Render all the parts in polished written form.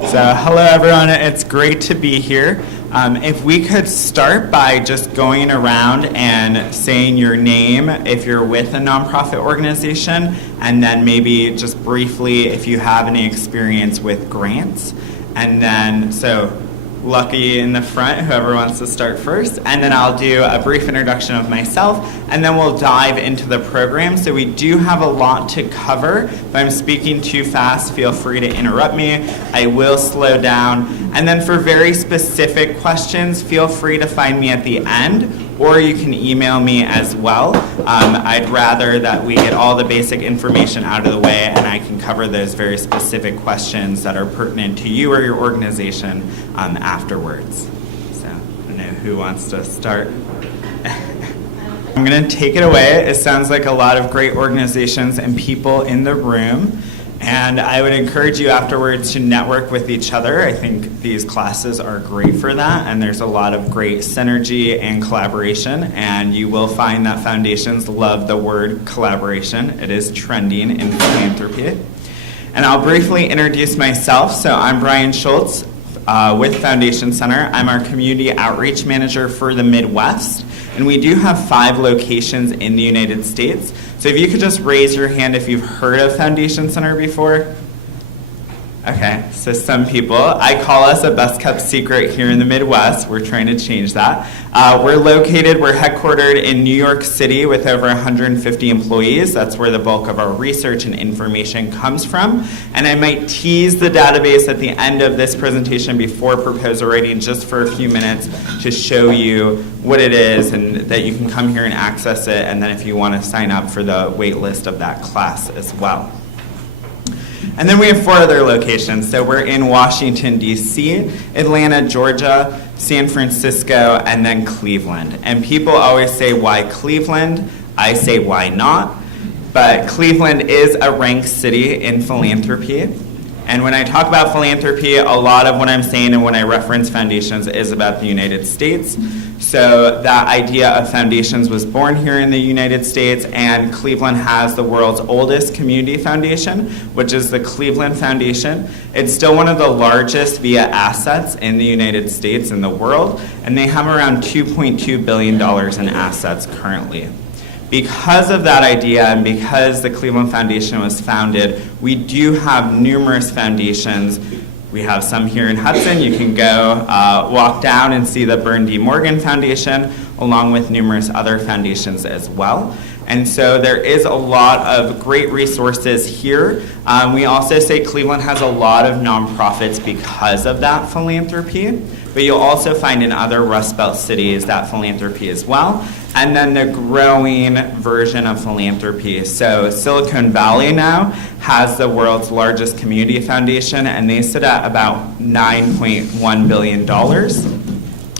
So hello everyone, it's great to be here. If we could start by just going around and saying your name if you're with a nonprofit organization, and then maybe just briefly if you have any experience with grants. And then, so Lucky in the front, whoever wants to start first, and then I'll do a brief introduction of myself, and then we'll dive into the program. So we do have a lot to cover. If I'm speaking too fast, feel free to interrupt me. I will slow down. And then for very specific questions, feel free to find me at the end, or you can email me as well. I'd rather that we get all the basic information out of the way and I can cover those very specific questions that are pertinent to you or your organization afterwards. So I don't know who wants to start. I'm going to take it away. It sounds like a lot of great organizations and people in the room. And I would encourage you afterwards to network with each other. I think these classes are great for that, and there's a lot of great synergy and collaboration, and you will find that foundations love the word collaboration. It is trending in philanthropy. And I'll briefly introduce myself. So I'm Brian Schultz with Foundation Center. I'm our community outreach manager for the Midwest, and we do have 5 locations in the United States. So if you could just raise your hand if you've heard of Foundation Center before. Okay, so some people. I call us a best kept secret here in the Midwest. We're trying to change that. We're headquartered in New York City with over 150 employees. That's where the bulk of our research and information comes from. And I might tease the database at the end of this presentation before proposal writing just for a few minutes to show you what it is and that you can come here and access it. And then if you want to sign up for the wait list of that class as well. And then we have 4 other locations. So we're in Washington, D.C., Atlanta, Georgia, San Francisco, and then Cleveland. And people always say, why Cleveland? I say, why not? But Cleveland is a ranked city in philanthropy. And when I talk about philanthropy, a lot of what I'm saying and when I reference foundations is about the United States. So that idea of foundations was born here in the United States, and Cleveland has the world's oldest community foundation, which is the Cleveland Foundation. It's still one of the largest via assets in the United States and the world, and they have around $2.2 billion in assets currently. Because of that idea and because the Cleveland Foundation was founded, we do have numerous foundations. We have some here in Hudson. You can go walk down and see the Burton D. Morgan Foundation, along with numerous other foundations as well. And so there is a lot of great resources here. We also say Cleveland has a lot of nonprofits because of that philanthropy, but you'll also find in other Rust Belt cities that philanthropy as well. And then the growing version of philanthropy. So Silicon Valley now has the world's largest community foundation, and they sit at about $9.1 billion.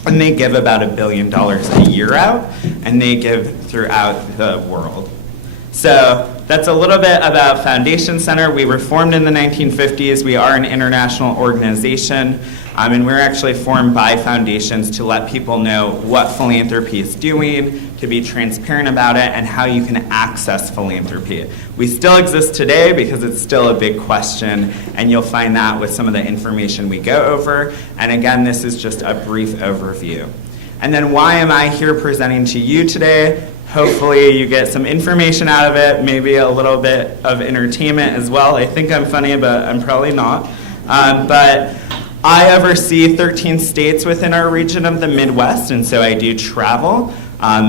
And they give about $1 billion a year out, and they give throughout the world. So that's a little bit about Foundation Center. We were formed in the 1950s. We are an international organization, and we're actually formed by foundations to let people know what philanthropy is doing, to be transparent about it, and how you can access philanthropy. We still exist today because it's still a big question, and you'll find that with some of the information we go over. And again, this is just a brief overview. And then why am I here presenting to you today? Hopefully you get some information out of it, maybe a little bit of entertainment as well. I think I'm funny, but I'm probably not. But I oversee 13 states within our region of the Midwest, and so I do travel.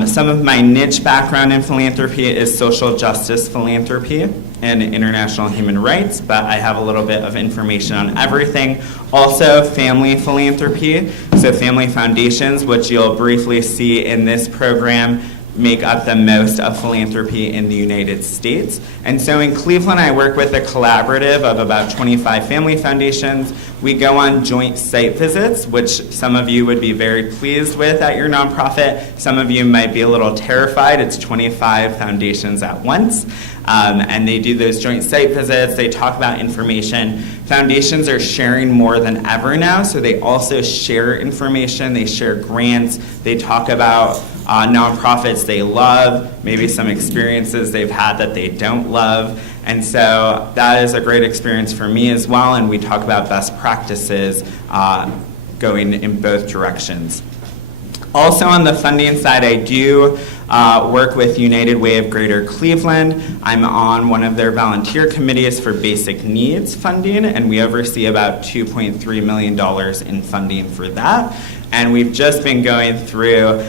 Some of my niche background in philanthropy is social justice philanthropy and international human rights, but I have a little bit of information on everything. Also, family philanthropy, so family foundations, which you'll briefly see in this program, make up the most of philanthropy in the United States. And so in Cleveland, I work with a collaborative of about 25 family foundations. We go on joint site visits, which some of you would be very pleased with at your nonprofit. Some of you might be a little terrified. It's 25 foundations at once. And they do those joint site visits. They talk about information. Foundations are sharing more than ever now, so they also share information. They share grants. They talk about nonprofits they love, maybe some experiences they've had that they don't love. And so that is a great experience for me as well, and we talk about best practices going in both directions. Also on the funding side, I do work with United Way of Greater Cleveland. I'm on one of their volunteer committees for basic needs funding, and we oversee about $2.3 million in funding for that. And we've just been going through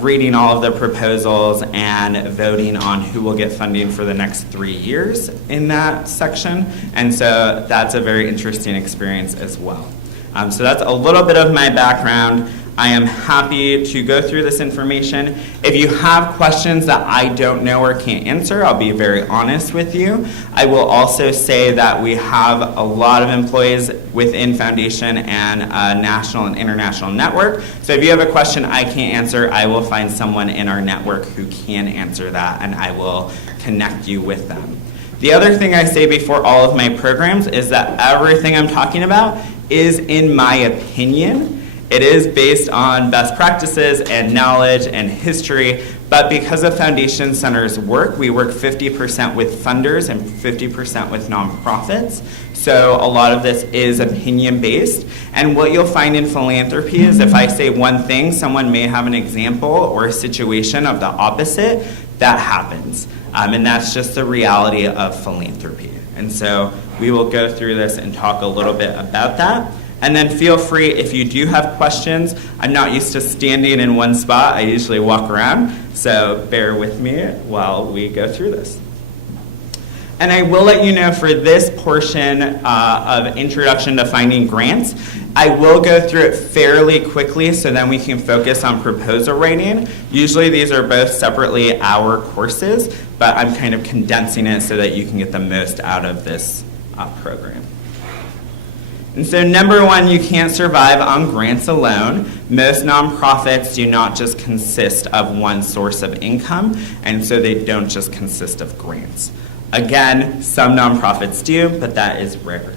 reading all of the proposals and voting on who will get funding for the next 3 years in that section. And so that's a very interesting experience as well. So that's a little bit of my background. I am happy to go through this information. If you have questions that I don't know or can't answer, I'll be very honest with you. I will also say that we have a lot of employees within Foundation and a national and international network. So if you have a question I can't answer, I will find someone in our network who can answer that, and I will connect you with them. The other thing I say before all of my programs is that everything I'm talking about is, in my opinion, it is based on best practices and knowledge and history, but because of Foundation Center's work, we work 50% with funders and 50% with nonprofits. So a lot of this is opinion-based. And what you'll find in philanthropy is if I say one thing, someone may have an example or a situation of the opposite. That happens. And that's just the reality of philanthropy. And so we will go through this and talk a little bit about that. And then feel free, if you do have questions, I'm not used to standing in one spot. I usually walk around, so bear with me while we go through this. And I will let you know for this portion of Introduction to Finding Grants, I will go through it fairly quickly so then we can focus on proposal writing. Usually these are both separately hour courses, but I'm kind of condensing it so that you can get the most out of this program. And so number one, you can't survive on grants alone. Most nonprofits do not just consist of one source of income, and so they don't just consist of grants. Again, some nonprofits do, but that is rare.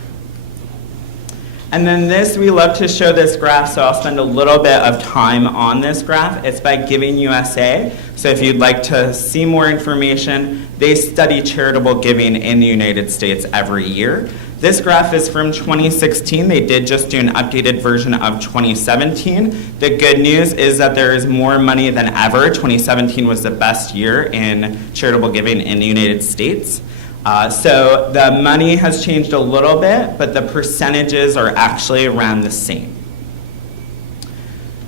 And then this, we love to show this graph, so I'll spend a little bit of time on this graph. It's by Giving USA. So if you'd like to see more information, they study charitable giving in the United States every year. This graph is from 2016. They did just do an updated version of 2017. The good news is that there is more money than ever. 2017 was the best year in charitable giving in the United States. So the money has changed a little bit, but the percentages are actually around the same.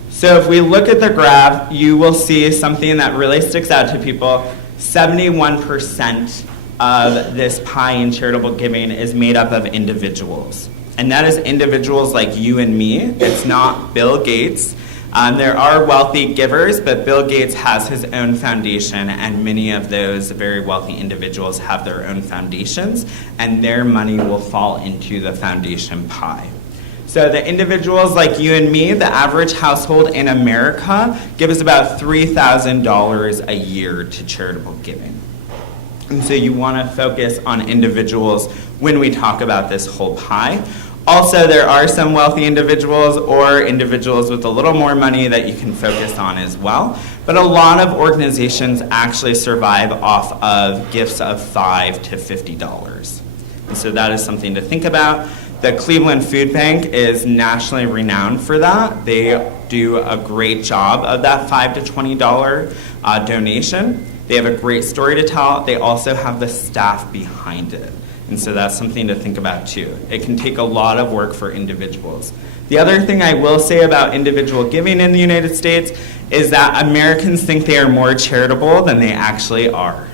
So if we look at the graph, you will see something that really sticks out to people. 71% of this pie in charitable giving is made up of individuals. And that is individuals like you and me. It's not Bill Gates. There are wealthy givers, but Bill Gates has his own foundation, and many of those very wealthy individuals have their own foundations, and their money will fall into the foundation pie. So the individuals like you and me, the average household in America gives about $3,000 a year to charitable giving. And so you want to focus on individuals when we talk about this whole pie. Also, there are some wealthy individuals or individuals with a little more money that you can focus on as well. But a lot of organizations actually survive off of gifts of $5 to $50. And so that is something to think about. The Cleveland Food Bank is nationally renowned for that. They do a great job of that $5 to $20 donation. They have a great story to tell. They also have the staff behind it. And so that's something to think about too. It can take a lot of work for individuals. The other thing I will say about individual giving in the United States is that Americans think they are more charitable than they actually are.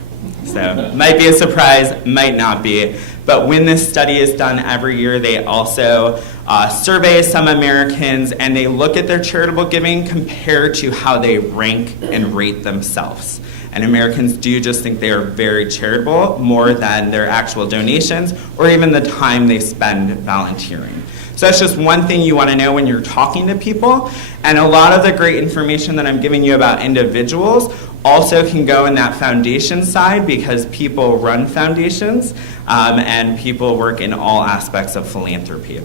So might be a surprise, might not be. But when this study is done every year, they also survey some Americans, and they look at their charitable giving compared to how they rank and rate themselves. And Americans do just think they are very charitable, more than their actual donations or even the time they spend volunteering. So that's just one thing you want to know when you're talking to people. And a lot of the great information that I'm giving you about individuals also can go in that foundation side, because people run foundations and people work in all aspects of philanthropy.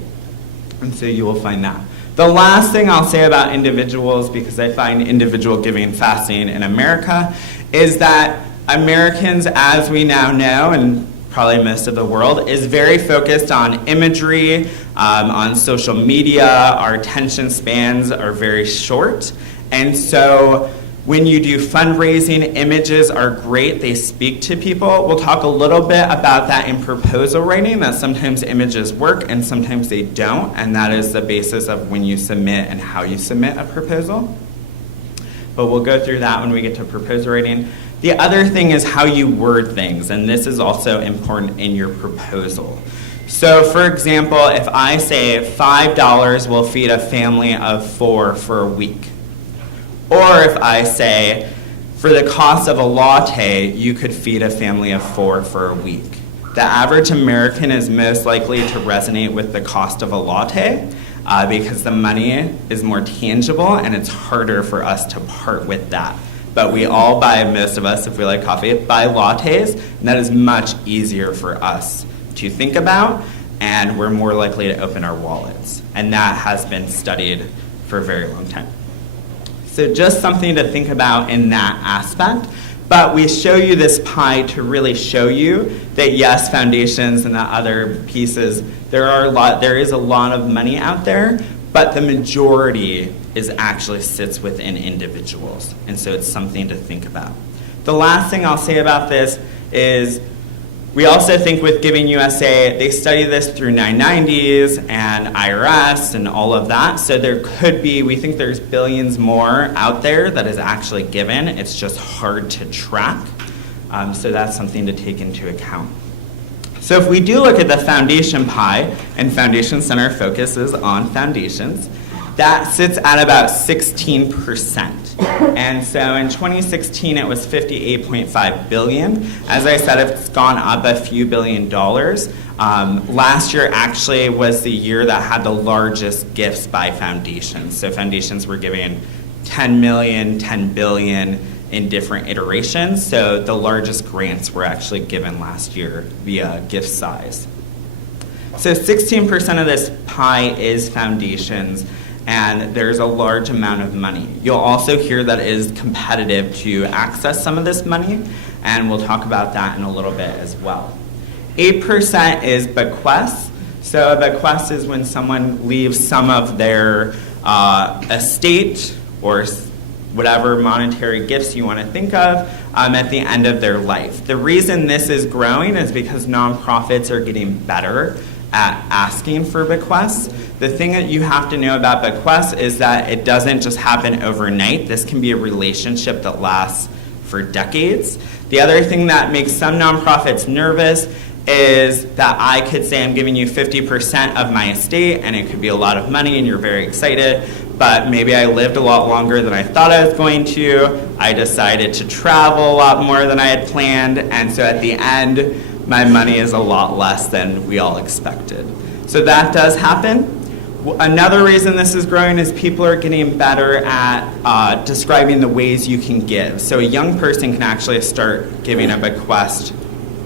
And so you will find that. The last thing I'll say about individuals, because I find individual giving fascinating in America, is that Americans, as we now know, and probably most of the world, is very focused on imagery, on social media. Our attention spans are very short. And so when you do fundraising, images are great. They speak to people. We'll talk a little bit about that in proposal writing, that sometimes images work and sometimes they don't. And that is the basis of when you submit and how you submit a proposal. But we'll go through that when we get to proposal writing. The other thing is how you word things, and this is also important in your proposal. So for example, if I say $5 will feed a family of 4 for a week, or if I say for the cost of a latte, you could feed a family of 4 for a week. The average American is most likely to resonate with the cost of a latte because the money is more tangible and it's harder for us to part with that. But we all buy, most of us, if we like coffee, buy lattes, and that is much easier for us to think about, and we're more likely to open our wallets. And that has been studied for a very long time. So just something to think about in that aspect. But we show you this pie to really show you that yes, foundations and the other pieces, there is a lot of money out there, but the majority actually sits within individuals. And so it's something to think about. The last thing I'll say about this is we also think with Giving USA, they study this through 990s and IRS and all of that. So there could be, we think there's billions more out there that is actually given. It's just hard to track. So that's something to take into account. So if we do look at the foundation pie, and Foundation Center focuses on foundations, that sits at about 16%. And so in 2016, it was $58.5 billion. As I said, it's gone up a few $billion. Last year actually was the year that had the largest gifts by foundations. So foundations were giving 10 million, 10 billion in different iterations. So the largest grants were actually given last year via gift size. So 16% of this pie is foundations, and there's a large amount of money. You'll also hear that it is competitive to access some of this money, and we'll talk about that in a little bit as well. 8% is bequests. So a bequest is when someone leaves some of their estate or whatever monetary gifts you want to think of at the end of their life. The reason this is growing is because nonprofits are getting better at asking for bequests. The thing that you have to know about bequests is that it doesn't just happen overnight. This can be a relationship that lasts for decades. The other thing that makes some nonprofits nervous is that I could say I'm giving you 50% of my estate, and it could be a lot of money and you're very excited, but maybe I lived a lot longer than I thought I was going to. I decided to travel a lot more than I had planned, and so at the end, my money is a lot less than we all expected. So that does happen. Another reason this is growing is people are getting better at describing the ways you can give. So a young person can actually start giving a bequest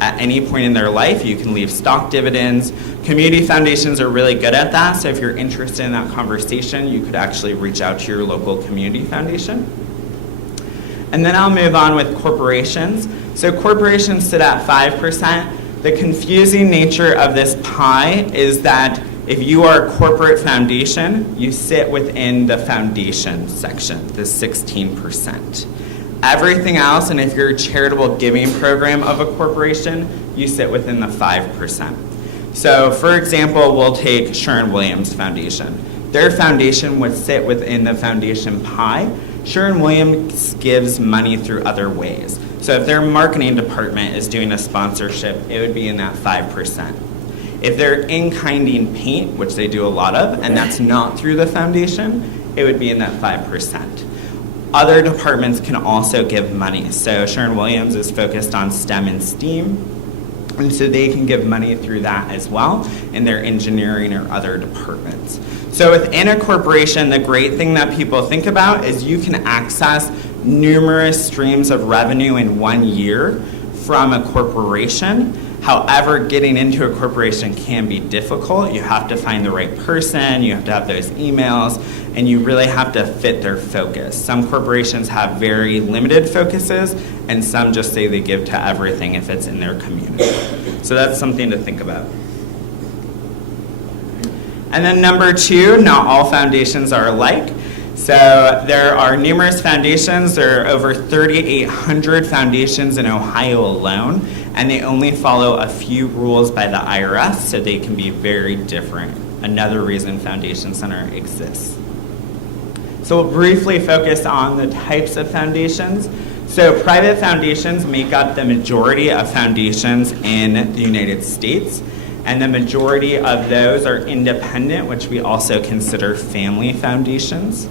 at any point in their life. You can leave stock dividends. Community foundations are really good at that, so if you're interested in that conversation, you could actually reach out to your local community foundation. And then I'll move on with corporations. So corporations sit at 5%. The confusing nature of this pie is that if you are a corporate foundation, you sit within the foundation section, the 16%. Everything else, and if you're a charitable giving program of a corporation, you sit within the 5%. So for example, we'll take Sherwin-Williams Foundation. Their foundation would sit within the foundation pie. Sherwin-Williams gives money through other ways. So if their marketing department is doing a sponsorship, it would be in that 5%. If they're in-kinding paint, which they do a lot of, and that's not through the foundation, it would be in that 5%. Other departments can also give money. So Sherwin-Williams is focused on STEM and STEAM, and so they can give money through that as well in their engineering or other departments. So within a corporation, the great thing that people think about is you can access numerous streams of revenue in 1 year from a corporation. However, getting into a corporation can be difficult. You have to find the right person, you have to have those emails, and you really have to fit their focus. Some corporations have very limited focuses, and some just say they give to everything if it's in their community. So that's something to think about. And then number 2, not all foundations are alike. So there are numerous foundations. There are over 3,800 foundations in Ohio alone, and they only follow a few rules by the IRS, so they can be very different. Another reason Foundation Center exists. So we'll briefly focus on the types of foundations. So private foundations make up the majority of foundations in the United States, and the majority of those are independent, which we also consider family foundations.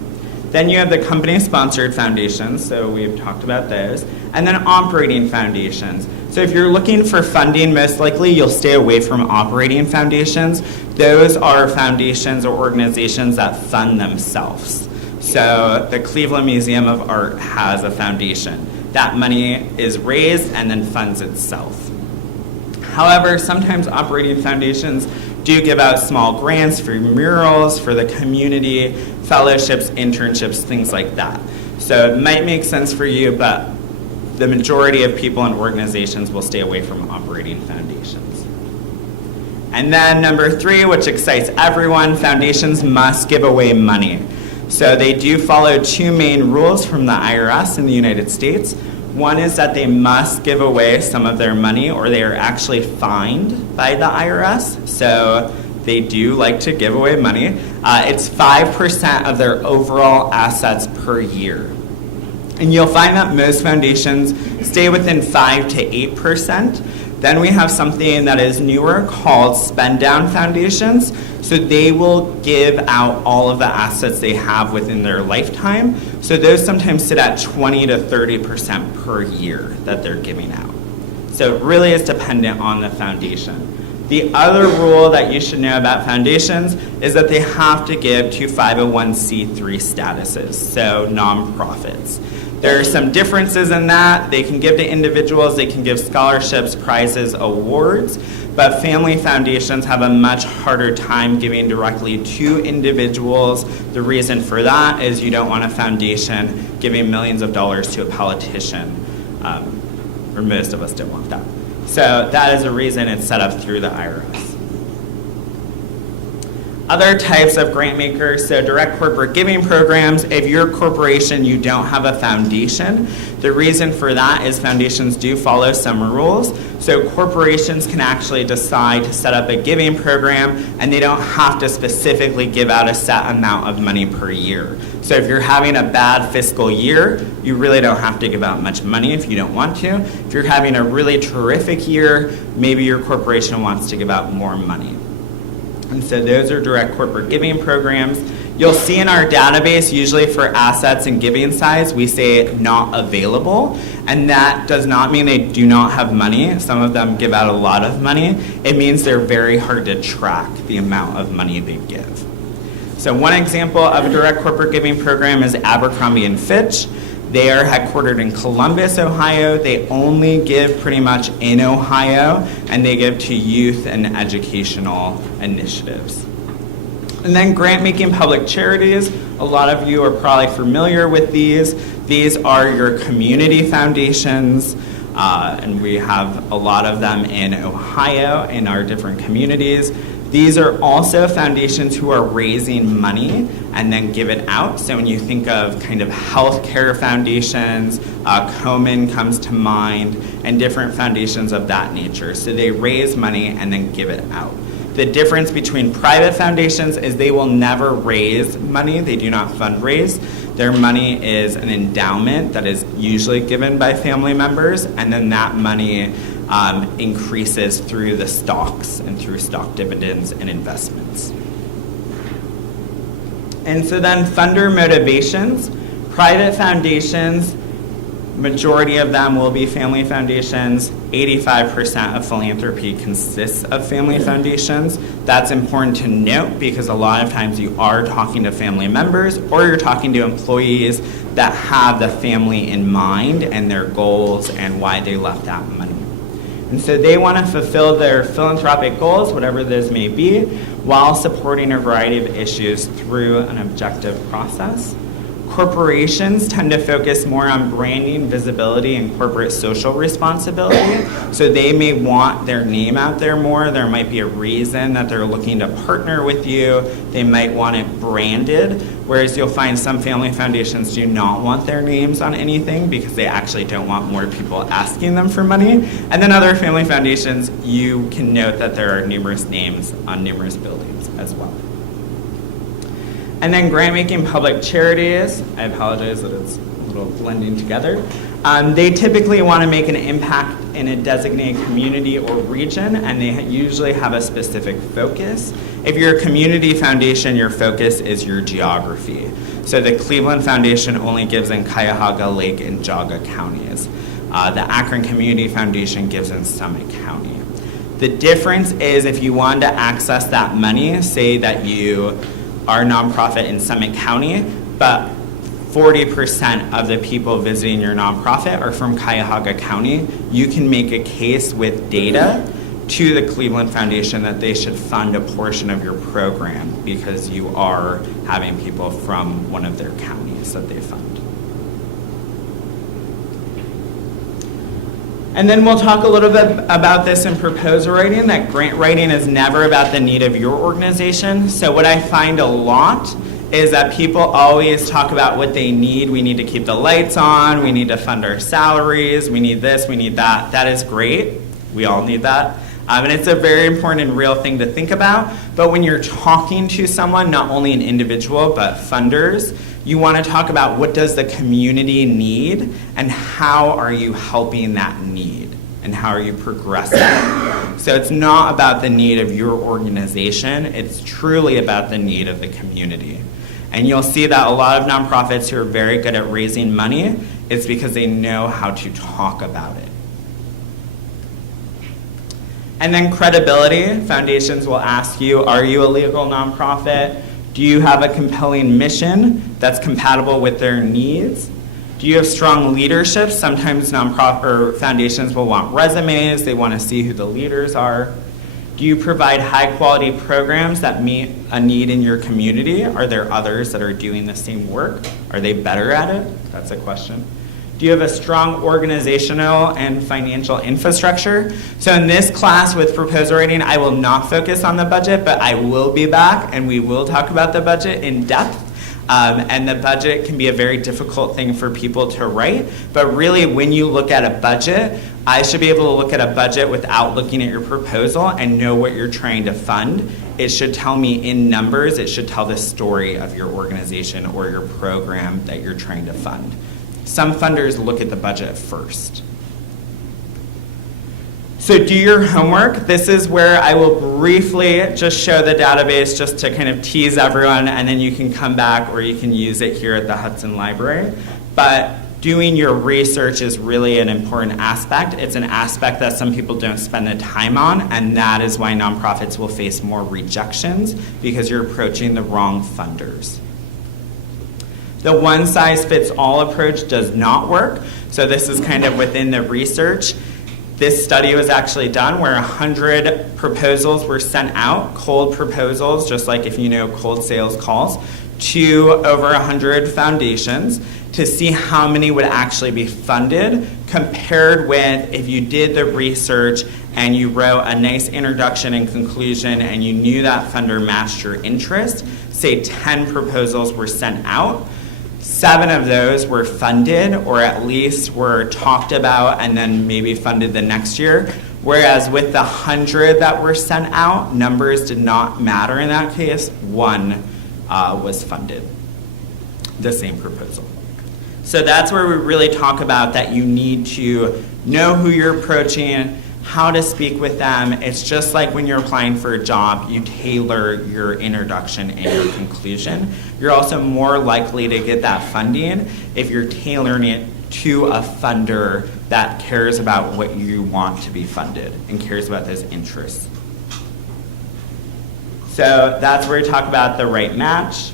Then you have the company-sponsored foundations, so we've talked about those, and then operating foundations. So if you're looking for funding, most likely you'll stay away from operating foundations. Those are foundations or organizations that fund themselves. So the Cleveland Museum of Art has a foundation. That money is raised and then funds itself. However, sometimes operating foundations do give out small grants for murals, for the community, fellowships, internships, things like that. So it might make sense for you, but the majority of people and organizations will stay away from operating foundations. And then number 3, which excites everyone, foundations must give away money. So they do follow 2 main rules from the IRS in the United States. One is that they must give away some of their money, or they are actually fined by the IRS. So they do like to give away money. It's 5% of their overall assets per year. And you'll find that most foundations stay within 5 to 8%. Then we have something that is newer called spend down foundations. So they will give out all of the assets they have within their lifetime. So those sometimes sit at 20 to 30% per year that they're giving out. So it really is dependent on the foundation. The other rule that you should know about foundations is that they have to give to 501c3 statuses, so nonprofits. There are some differences in that. They can give to individuals, they can give scholarships, prizes, awards, but family foundations have a much harder time giving directly to individuals. The reason for that is you don't want a foundation giving millions of dollars to a politician, or most of us don't want that. So that is a reason it's set up through the IRS. Other types of grant makers, so direct corporate giving programs. If you're a corporation, you don't have a foundation. The reason for that is foundations do follow some rules. So corporations can actually decide to set up a giving program, and they don't have to specifically give out a set amount of money per year. So if you're having a bad fiscal year, you really don't have to give out much money if you don't want to. If you're having a really terrific year, maybe your corporation wants to give out more money. And so those are direct corporate giving programs. You'll see in our database, usually for assets and giving size, we say not available. And that does not mean they do not have money. Some of them give out a lot of money. It means they're very hard to track the amount of money they give. So one example of a direct corporate giving program is Abercrombie & Fitch. They are headquartered in Columbus, Ohio. They only give pretty much in Ohio, and they give to youth and educational initiatives. And then grant-making public charities. A lot of you are probably familiar with these. These are your community foundations, and we have a lot of them in Ohio in our different communities. These are also foundations who are raising money and then give it out. So when you think of kind of healthcare foundations, Komen comes to mind, and different foundations of that nature. So they raise money and then give it out. The difference between private foundations is they will never raise money. They do not fundraise. Their money is an endowment that is usually given by family members, and then that money increases through the stocks and through stock dividends and investments. And so then funder motivations. Private foundations, majority of them will be family foundations. 85% of philanthropy consists of family foundations. That's important to note because a lot of times you are talking to family members or you're talking to employees that have the family in mind and their goals and why they left that money. And so they want to fulfill their philanthropic goals, whatever those may be, while supporting a variety of issues through an objective process. Corporations tend to focus more on branding, visibility, and corporate social responsibility. So they may want their name out there more. There might be a reason that they're looking to partner with you. They might want it branded, whereas you'll find some family foundations do not want their names on anything because they actually don't want more people asking them for money. And then other family foundations, you can note that there are numerous names on numerous buildings as well. And then grant-making public charities, I apologize that it's a little blending together. They typically want to make an impact in a designated community or region, and they usually have a specific focus. If you're a community foundation, your focus is your geography. So the Cleveland Foundation only gives in Cuyahoga, Lake, and Jaga counties. The Akron Community Foundation gives in Summit County. The difference is if you wanted to access that money, say that you are a nonprofit in Summit County, but 40% of the people visiting your nonprofit are from Cuyahoga County, you can make a case with data to the Cleveland Foundation that they should fund a portion of your program because you are having people from one of their counties that they fund. And then we'll talk a little bit about this in proposal writing, that grant writing is never about the need of your organization. So what I find a lot is that people always talk about what they need. We need to keep the lights on, we need to fund our salaries, we need this, we need that. That is great, we all need that. And it's a very important and real thing to think about. But when you're talking to someone, not only an individual, but funders, you want to talk about what does the community need and how are you helping that need and how are you progressing it. So it's not about the need of your organization, it's truly about the need of the community. And you'll see that a lot of nonprofits who are very good at raising money, it's because they know how to talk about it. And then credibility, foundations will ask you, are you a legal nonprofit? Do you have a compelling mission that's compatible with their needs? Do you have strong leadership? Sometimes nonprofit or foundations will want resumes. They want to see who the leaders are. Do you provide high-quality programs that meet a need in your community? Are there others that are doing the same work? Are they better at it? That's a question. Do you have a strong organizational and financial infrastructure? So in this class with proposal writing, I will not focus on the budget, but I will be back and we will talk about the budget in depth. And the budget can be a very difficult thing for people to write, but really when you look at a budget, I should be able to look at a budget without looking at your proposal and know what you're trying to fund. It should tell me in numbers, it should tell the story of your organization or your program that you're trying to fund. Some funders look at the budget first. So do your homework. This is where I will briefly just show the database just to kind of tease everyone, and then you can come back or you can use it here at the Hudson Library. But doing your research is really an important aspect. It's an aspect that some people don't spend the time on, and that is why nonprofits will face more rejections because you're approaching the wrong funders. The one-size-fits-all approach does not work. So this is kind of within the research. This study was actually done where 100 proposals were sent out, cold proposals, just like if you know cold sales calls, to over 100 foundations to see how many would actually be funded compared with if you did the research and you wrote a nice introduction and conclusion and you knew that funder matched your interest. Say 10 proposals were sent out. 7 of those were funded or at least were talked about and then maybe funded the next year. Whereas with the 100 that were sent out, numbers did not matter in that case. 1 was funded, the same proposal. So that's where we really talk about that you need to know who you're approaching, how to speak with them. It's just like when you're applying for a job, you tailor your introduction and your conclusion. You're also more likely to get that funding if you're tailoring it to a funder that cares about what you want to be funded and cares about those interests. So that's where we talk about the right match.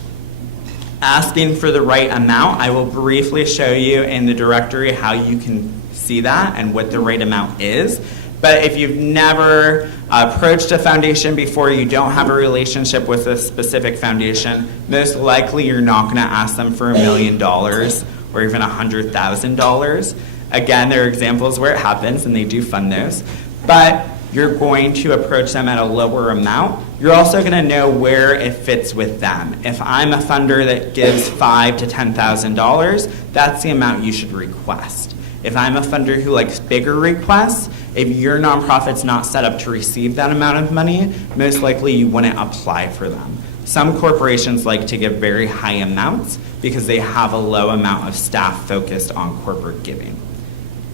Asking for the right amount. I will briefly show you in the directory how you can see that and what the right amount is. But if you've never approached a foundation before, you don't have a relationship with a specific foundation, most likely you're not going to ask them for $1 million or even $100,000. Again, there are examples where it happens, and they do fund those. But you're going to approach them at a lower amount. You're also going to know where it fits with them. If I'm a funder that gives $5,000 to $10,000, that's the amount you should request. If I'm a funder who likes bigger requests, if your nonprofit's not set up to receive that amount of money, most likely you wouldn't apply for them. Some corporations like to give very high amounts because they have a low amount of staff focused on corporate giving.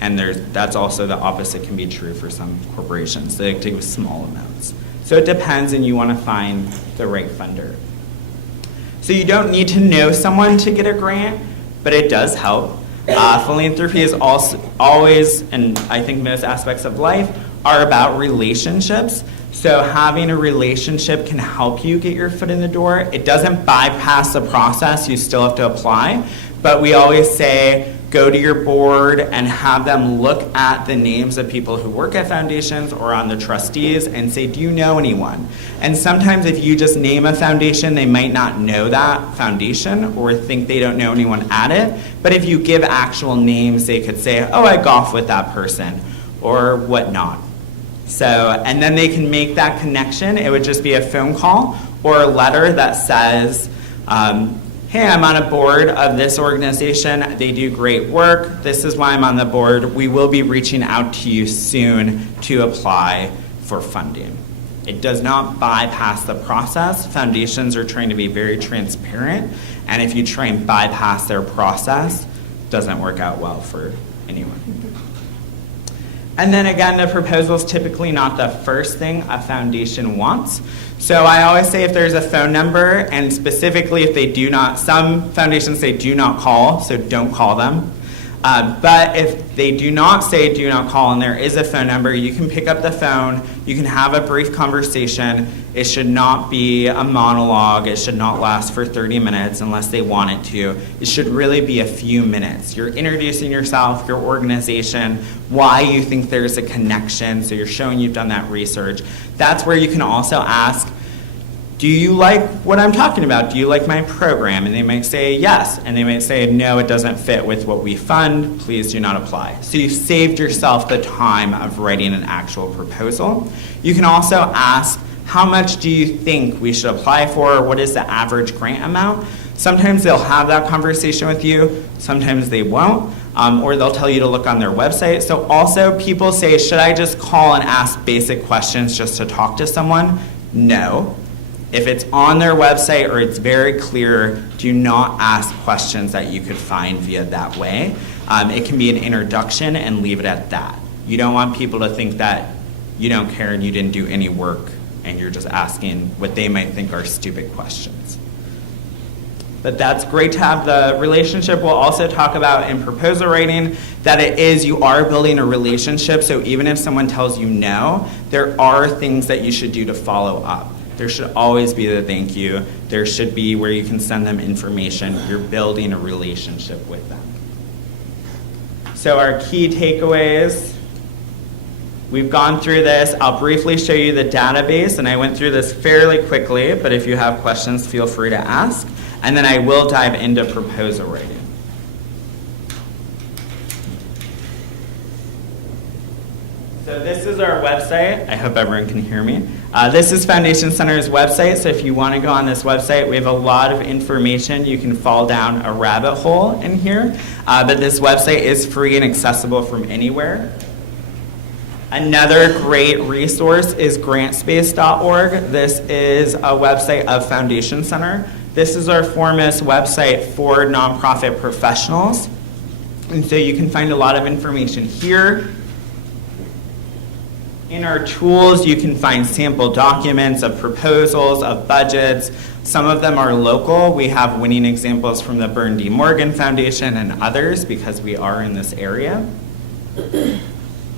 And that's also the opposite can be true for some corporations. They like to give small amounts. So it depends, and you want to find the right funder. So you don't need to know someone to get a grant, but it does help. Philanthropy is also always, and I think most aspects of life, are about relationships. So having a relationship can help you get your foot in the door. It doesn't bypass the process. You still have to apply. But we always say, go to your board and have them look at the names of people who work at foundations or on the trustees and say, do you know anyone? And sometimes if you just name a foundation, they might not know that foundation or think they don't know anyone at it. But if you give actual names, they could say, oh, I golf with that person or whatnot. So, and then they can make that connection. It would just be a phone call or a letter that says, hey, I'm on a board of this organization. They do great work. This is why I'm on the board. We will be reaching out to you soon to apply for funding. It does not bypass the process. Foundations are trying to be very transparent, and if you try and bypass their process, it doesn't work out well for anyone. And then again, the proposal is typically not the first thing a foundation wants. So I always say if there's a phone number, and specifically if they do not, some foundations say do not call, so don't call them. But if they do not say do not call and there is a phone number, you can pick up the phone, you can have a brief conversation. It should not be a monologue. It should not last for 30 minutes unless they want it to. It should really be a few minutes. You're introducing yourself, your organization, why you think there's a connection, so you're showing you've done that research. That's where you can also ask, do you like what I'm talking about? Do you like my program? And they might say yes. And they might say, no, it doesn't fit with what we fund. Please do not apply. So you've saved yourself the time of writing an actual proposal. You can also ask, how much do you think we should apply for? What is the average grant amount? Sometimes they'll have that conversation with you. Sometimes they won't. Or they'll tell you to look on their website. So also people say, should I just call and ask basic questions just to talk to someone? No. If it's on their website or it's very clear, do not ask questions that you could find via that way. It can be an introduction and leave it at that. You don't want people to think that you don't care and you didn't do any work and you're just asking what they might think are stupid questions. But that's great to have the relationship. We'll also talk about in proposal writing that it is, you are building a relationship, so even if someone tells you no, there are things that you should do to follow up. There should always be the thank you. There should be where you can send them information. You're building a relationship with them. So our key takeaways, we've gone through this. I'll briefly show you the database, and I went through this fairly quickly, but if you have questions, feel free to ask. And then I will dive into proposal writing. So this is our website. I hope everyone can hear me. This is Foundation Center's website, so if you want to go on this website, we have a lot of information. You can fall down a rabbit hole in here, but this website is free and accessible from anywhere. Another great resource is Grantspace.org. This is a website of Foundation Center. This is our foremost website for nonprofit professionals, and so you can find a lot of information here. In our tools, you can find sample documents of proposals, of budgets. Some of them are local. We have winning examples from the Burton D. Morgan Foundation and others because we are in this area.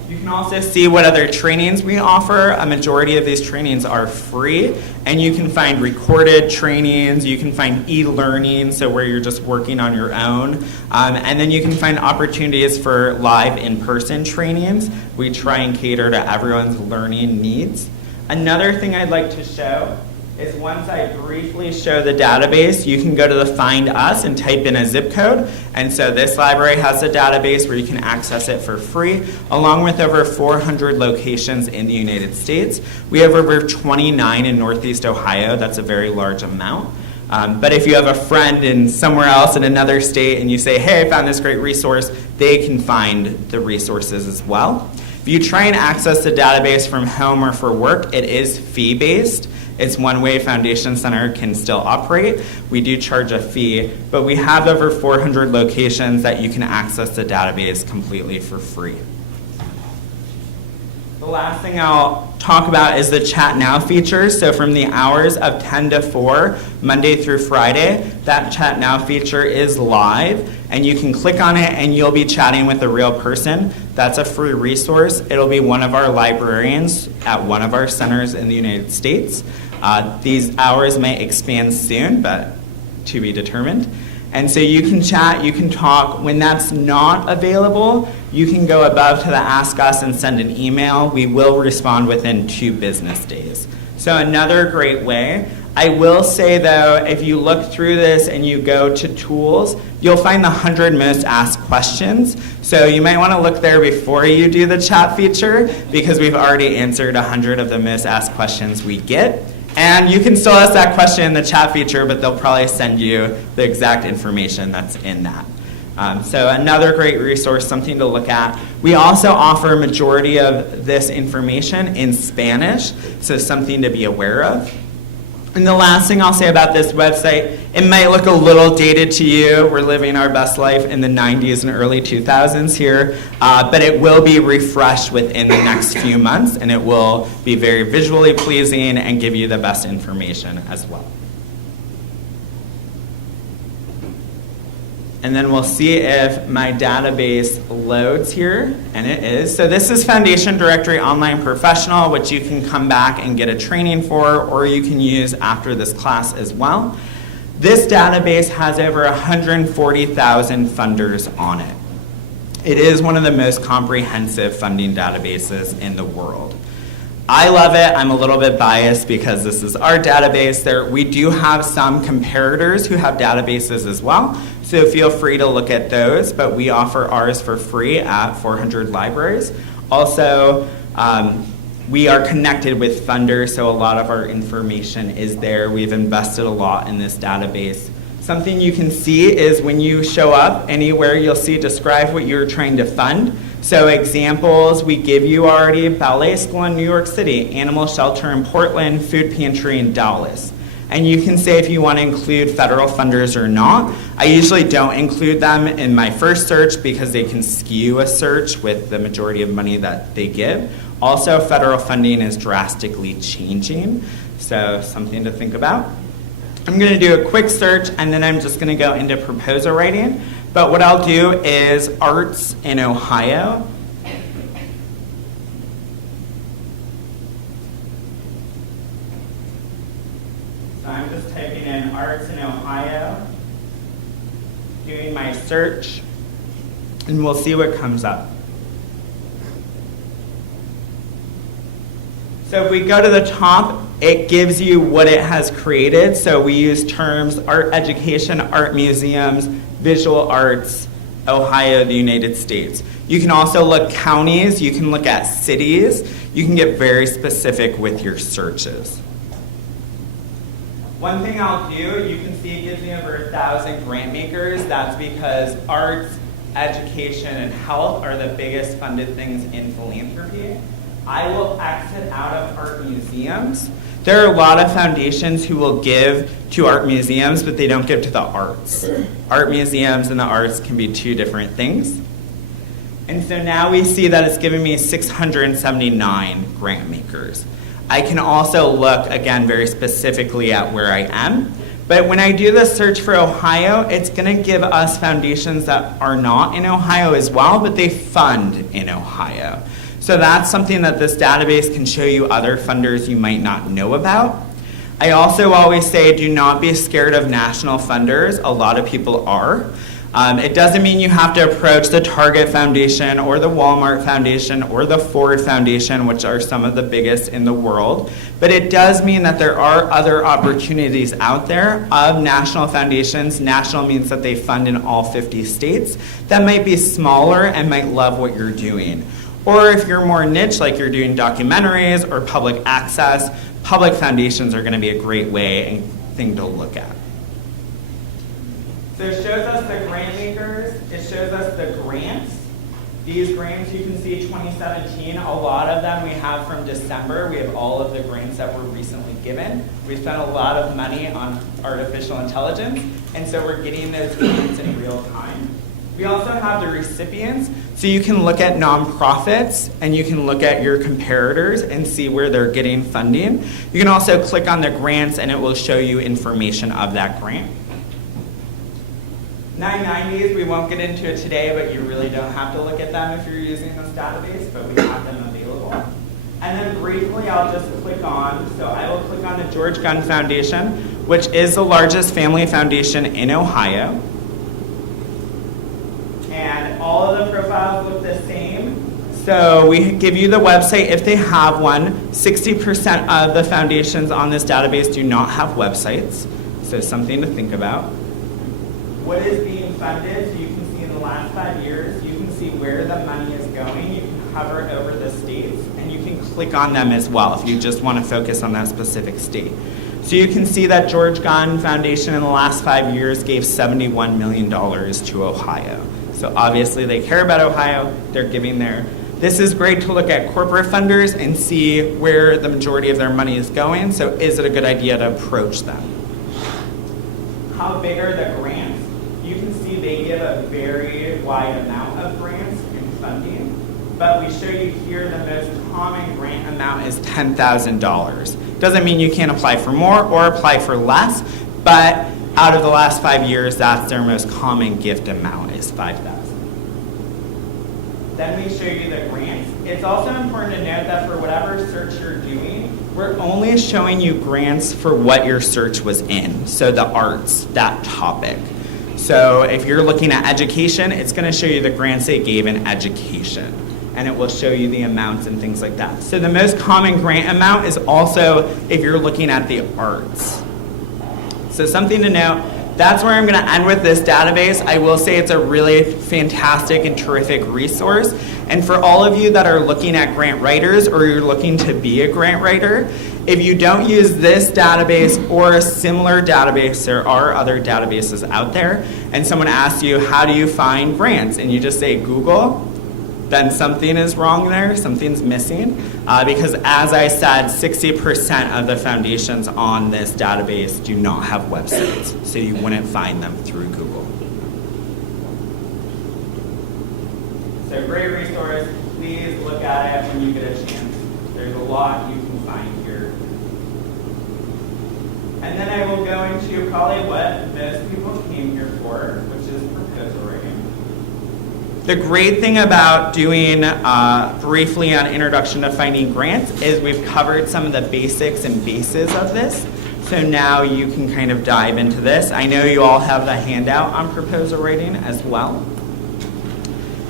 You can also see what other trainings we offer. A majority of these trainings are free, and you can find recorded trainings, you can find e-learning, so where you're just working on your own, and then you can find opportunities for live in-person trainings. We try and cater to everyone's learning needs. Another thing I'd like to show is once I briefly show the database, you can go to the Find Us and type in a zip code. And so this library has a database where you can access it for free, along with over 400 locations in the United States. We have over 29 in Northeast Ohio. That's a very large amount. But if you have a friend in somewhere else in another state and you say, hey, I found this great resource, they can find the resources as well. If you try and access the database from home or for work, it is fee-based. It's one way Foundation Center can still operate. We do charge a fee, but we have over 400 locations that you can access the database completely for free. The last thing I'll talk about is the Chat Now feature. So from the hours of 10 to 4, Monday through Friday, that Chat Now feature is live, and you can click on it and you'll be chatting with a real person. That's a free resource. It'll be one of our librarians at one of our centers in the United States. These hours may expand soon, but to be determined. And so you can chat, you can talk. When that's not available, you can go above to the Ask Us and send an email. We will respond within 2 business days. So another great way. I will say, though, if you look through this and you go to Tools, you'll find the 100 Most Asked Questions. So you might want to look there before you do the chat feature, because we've already answered 100 of the most asked questions we get. And you can still ask that question in the chat feature, but they'll probably send you the exact information that's in that. So another great resource, something to look at. We also offer a majority of this information in Spanish, so something to be aware of. And the last thing I'll say about this website, it might look a little dated to you. We're living our best life in the 90s and early 2000s here, but it will be refreshed within the next few months, and it will be very visually pleasing and give you the best information as well. And then we'll see if my database loads here, and it is. So this is Foundation Directory Online Professional, which you can come back and get a training for, or you can use after this class as well. This database has over 140,000 funders on it. It is one of the most comprehensive funding databases in the world. I love it. I'm a little bit biased because this is our database. We do have some comparators who have databases as well, so feel free to look at those, but we offer ours for free at 400 libraries. Also, we are connected with funders, so a lot of our information is there. We've invested a lot in this database. Something you can see is when you show up anywhere, you'll see describe what you're trying to fund. So examples we give you already: ballet school in New York City, animal shelter in Portland, food pantry in Dallas. And you can say if you want to include federal funders or not. I usually don't include them in my first search because they can skew a search with the majority of money that they give. Also, federal funding is drastically changing, so something to think about. I'm going to do a quick search, and then I'm just going to go into proposal writing. But what I'll do is arts in Ohio. So I'm just typing in arts in Ohio, doing my search, and we'll see what comes up. So if we go to the top, it gives you what it has created. So we use terms art education, art museums, visual arts, Ohio, the United States. You can also look counties, you can look at cities, you can get very specific with your searches. One thing I'll do, you can see it gives me over 1,000 grant makers. That's because arts, education, and health are the biggest funded things in philanthropy. I will exit out of art museums. There are a lot of foundations who will give to art museums, but they don't give to the arts. Art museums and the arts can be two different things. And so now we see that it's giving me 679 grant makers. I can also look, again, very specifically at where I am. But when I do the search for Ohio, it's going to give us foundations that are not in Ohio as well, but they fund in Ohio. So that's something that this database can show you other funders you might not know about. I also always say do not be scared of national funders. A lot of people are. It doesn't mean you have to approach the Target Foundation or the Walmart Foundation or the Ford Foundation, which are some of the biggest in the world. But it does mean that there are other opportunities out there of national foundations. National means that they fund in all 50 states. That might be smaller and might love what you're doing. Or if you're more niche, like you're doing documentaries or public access, public foundations are going to be a great way and thing to look at. So it shows us the grant makers, it shows us the grants. These grants you can see 2017, a lot of them we have from December. We have all of the grants that were recently given. We spent a lot of money on artificial intelligence, and so we're getting those grants in real time. We also have the recipients, so you can look at nonprofits and you can look at your comparators and see where they're getting funding. You can also click on the grants and it will show you information of that grant. 990s, we won't get into it today, but you really don't have to look at them if you're using this database, but we have them available. And then briefly, I'll just click on, so I will click on the George Gunn Foundation, which is the largest family foundation in Ohio. And all of the profiles look the same. So we give you the website if they have one. 60% of the foundations on this database do not have websites, so something to think about. What is being funded, so you can see in the last 5 years, you can see where the money is going. You can hover it over the states, and you can click on them as well if you just want to focus on that specific state. So you can see that George Gunn Foundation in the last 5 years gave $71 million to Ohio. So obviously they care about Ohio, they're giving there. This is great to look at corporate funders and see where the majority of their money is going. So is it a good idea to approach them? How big are the grants? You can see they give a very wide amount of grants and funding, but we show you here the most common grant amount is $10,000. Doesn't mean you can't apply for more or apply for less, but out of the last 5 years, that's their most common gift amount is $5,000. Then we show you the grants. It's also important to note that for whatever search you're doing, we're only showing you grants for what your search was in, so the arts, that topic. So if you're looking at education, it's going to show you the grants they gave in education, and it will show you the amounts and things like that. So the most common grant amount is also if you're looking at the arts. So something to note, that's where I'm going to end with this database. I will say it's a really fantastic and terrific resource. And for all of you that are looking at grant writers or you're looking to be a grant writer, if you don't use this database or a similar database, there are other databases out there, and someone asks you, how do you find grants? And you just say Google, then something is wrong there, something's missing. Because as I said, 60% of the foundations on this database do not have websites, so you wouldn't find them through Google. So great resource, please look at it when you get a chance. There's a lot you can find here. And then I will go into probably what most people came here for, which is proposal writing. The great thing about doing briefly on Introduction to Finding Grants is we've covered some of the basics and bases of this. So now you can kind of dive into this. I know you all have the handout on proposal writing as well.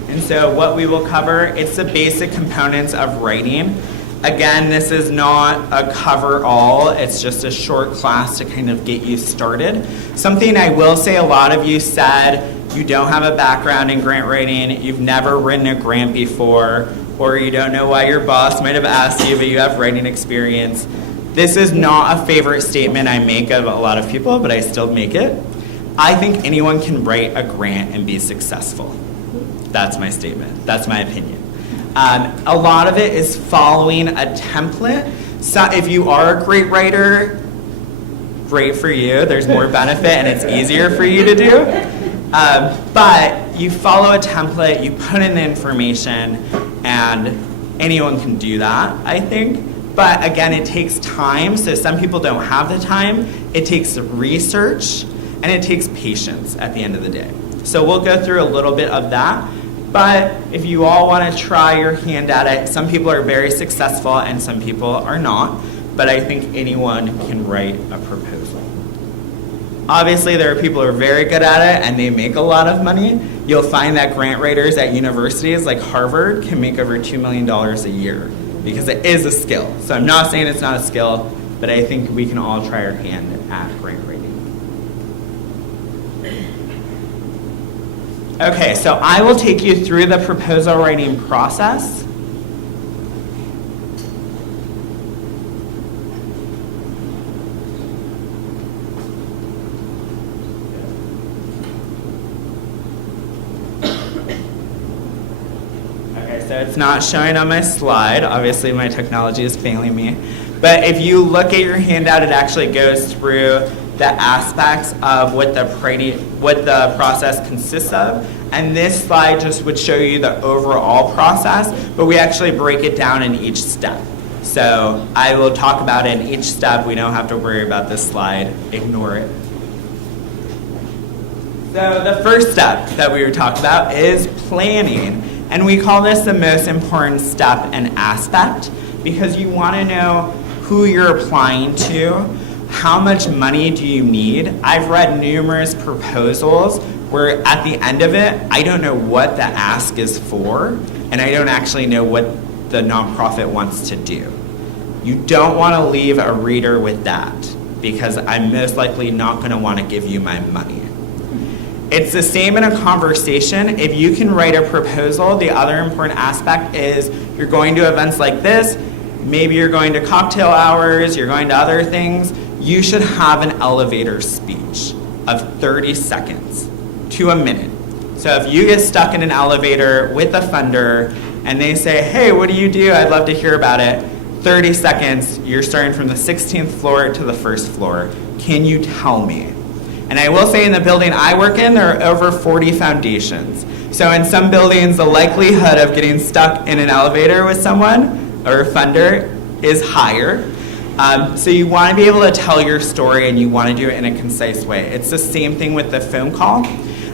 And so what we will cover, it's the basic components of writing. Again, this is not a cover-all. It's just a short class to kind of get you started. Something I will say, a lot of you said you don't have a background in grant writing, you've never written a grant before, or you don't know why your boss might have asked you, but you have writing experience. This is not a favorite statement I make of a lot of people, but I still make it. I think anyone can write a grant and be successful. That's my statement. That's my opinion. A lot of it is following a template. So if you are a great writer, great for you. There's more benefit and it's easier for you to do. But you follow a template, you put in the information, and anyone can do that, I think. But again, it takes time. So some people don't have the time. It takes research, and it takes patience at the end of the day. So we'll go through a little bit of that. But if you all want to try your hand at it, some people are very successful and some people are not, but I think anyone can write a proposal. Obviously, there are people who are very good at it and they make a lot of money. You'll find that grant writers at universities like Harvard can make over $2 million a year because it is a skill. So I'm not saying it's not a skill, but I think we can all try our hand at grant writing. Okay, so I will take you through the proposal writing process. Okay, so it's not showing on my slide. Obviously, my technology is failing me. But if you look at your handout, it actually goes through the aspects of what the process consists of. And this slide just would show you the overall process, but we actually break it down in each step. So I will talk about it in each step. We don't have to worry about this slide. Ignore it. So the first step that we were talking about is planning. And we call this the most important step and aspect because you want to know who you're applying to. How much money do you need? I've read numerous proposals where at the end of it, I don't know what the ask is for, and I don't actually know what the nonprofit wants to do. You don't want to leave a reader with that because I'm most likely not going to want to give you my money. It's the same in a conversation. If you can write a proposal, the other important aspect is you're going to events like this, maybe you're going to cocktail hours, you're going to other things. You should have an elevator speech of 30 seconds to a minute. So if you get stuck in an elevator with a funder and they say, hey, what do you do? I'd love to hear about it. 30 seconds, you're starting from the 16th floor to the first floor. Can you tell me? And I will say in the building I work in, there are over 40 foundations. So in some buildings, the likelihood of getting stuck in an elevator with someone or a funder is higher. So you want to be able to tell your story and you want to do it in a concise way. It's the same thing with the phone call.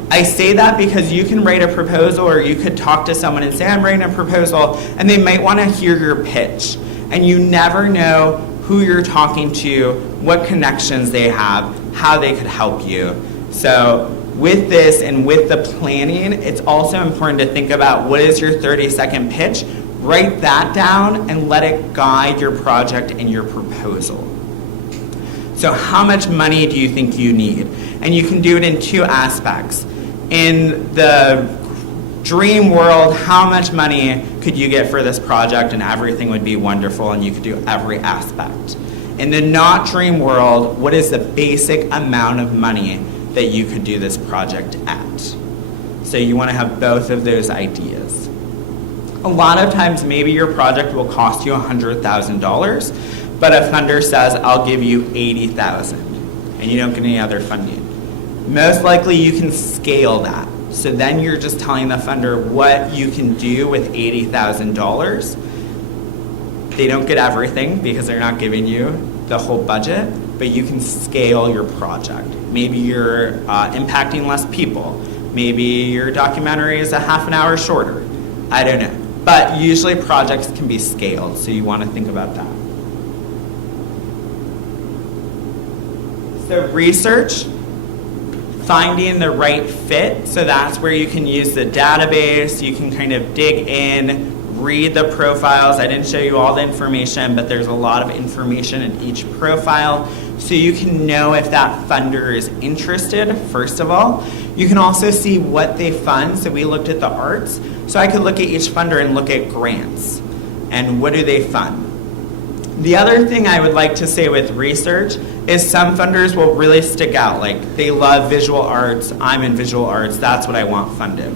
I say that because you can write a proposal or you could talk to someone and say, I'm writing a proposal, and they might want to hear your pitch. And you never know who you're talking to, what connections they have, how they could help you. So with this and with the planning, it's also important to think about what is your 30-second pitch. Write that down and let it guide your project and your proposal. So how much money do you think you need? And you can do it in two aspects. In the dream world, how much money could you get for this project and everything would be wonderful and you could do every aspect? In the not dream world, what is the basic amount of money that you could do this project at? So you want to have both of those ideas. A lot of times maybe your project will cost you $100,000, but a funder says, I'll give you $80,000, and you don't get any other funding. Most likely you can scale that. So then you're just telling the funder what you can do with $80,000. They don't get everything because they're not giving you the whole budget, but you can scale your project. Maybe you're impacting less people. Maybe your documentary is a half an hour shorter. I don't know. But usually projects can be scaled, so you want to think about that. So research, finding the right fit. So that's where you can use the database. You can kind of dig in, read the profiles. I didn't show you all the information, but there's a lot of information in each profile. So you can know if that funder is interested, first of all. You can also see what they fund. So we looked at the arts. So I could look at each funder and look at grants and what do they fund. The other thing I would like to say with research is some funders will really stick out. Like they love visual arts, I'm in visual arts, that's what I want funded.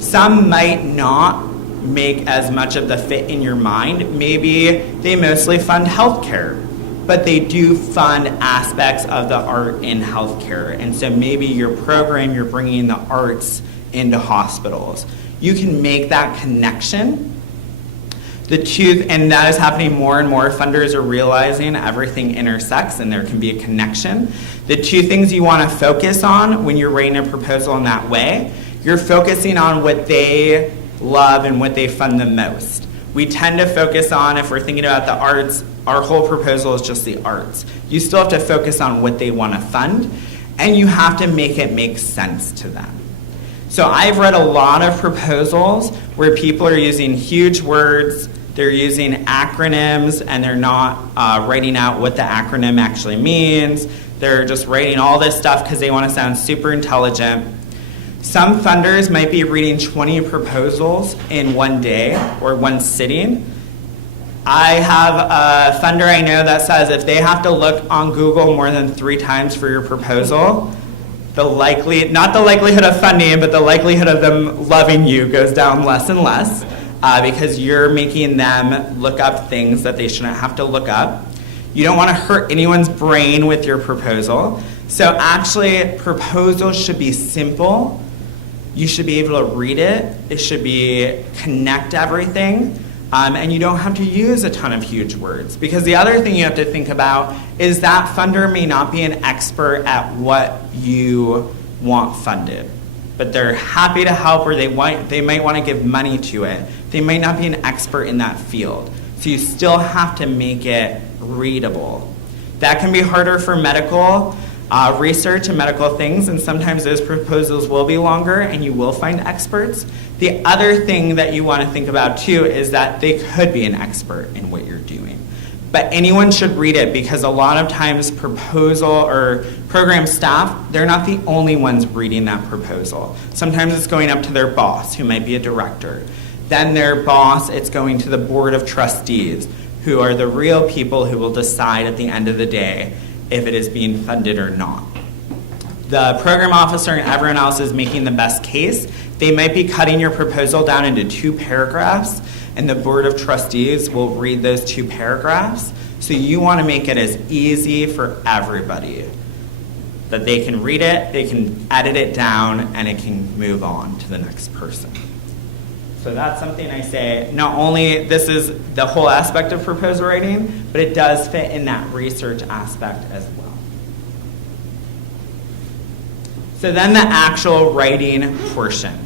Some might not make as much of the fit in your mind. Maybe they mostly fund healthcare, but they do fund aspects of the art in healthcare. And so maybe your program, you're bringing the arts into hospitals. You can make that connection. And that is happening more and more. Funders are realizing everything intersects and there can be a connection. The two things you want to focus on when you're writing a proposal in that way, you're focusing on what they love and what they fund the most. We tend to focus on, if we're thinking about the arts, our whole proposal is just the arts. You still have to focus on what they want to fund, and you have to make it make sense to them. So I've read a lot of proposals where people are using huge words, they're using acronyms, and they're not writing out what the acronym actually means. They're just writing all this stuff because they want to sound super intelligent. Some funders might be reading 20 proposals in one day or one sitting. I have a funder I know that says if they have to look on Google more than 3 times for your proposal, not the likelihood of funding, but the likelihood of them loving you goes down less and less because you're making them look up things that they shouldn't have to look up. You don't want to hurt anyone's brain with your proposal. So actually, proposals should be simple. You should be able to read it. It should be connect everything. And you don't have to use a ton of huge words. Because the other thing you have to think about is that funder may not be an expert at what you want funded. But they're happy to help, or they might want to give money to it. They might not be an expert in that field. So you still have to make it readable. That can be harder for medical research and medical things, and sometimes those proposals will be longer and you will find experts. The other thing that you want to think about too is that they could be an expert in what you're doing. But anyone should read it, because a lot of times proposal or program staff, they're not the only ones reading that proposal. Sometimes it's going up to their boss, who might be a director. Then their boss, it's going to the board of trustees, who are the real people who will decide at the end of the day if it is being funded or not. The program officer and everyone else is making the best case. They might be cutting your proposal down into 2 paragraphs, and the board of trustees will read those 2 paragraphs. So you want to make it as easy for everybody that they can read it, they can edit it down, and it can move on to the next person. So that's something I say, not only this is the whole aspect of proposal writing, but it does fit in that research aspect as well. So then the actual writing portion.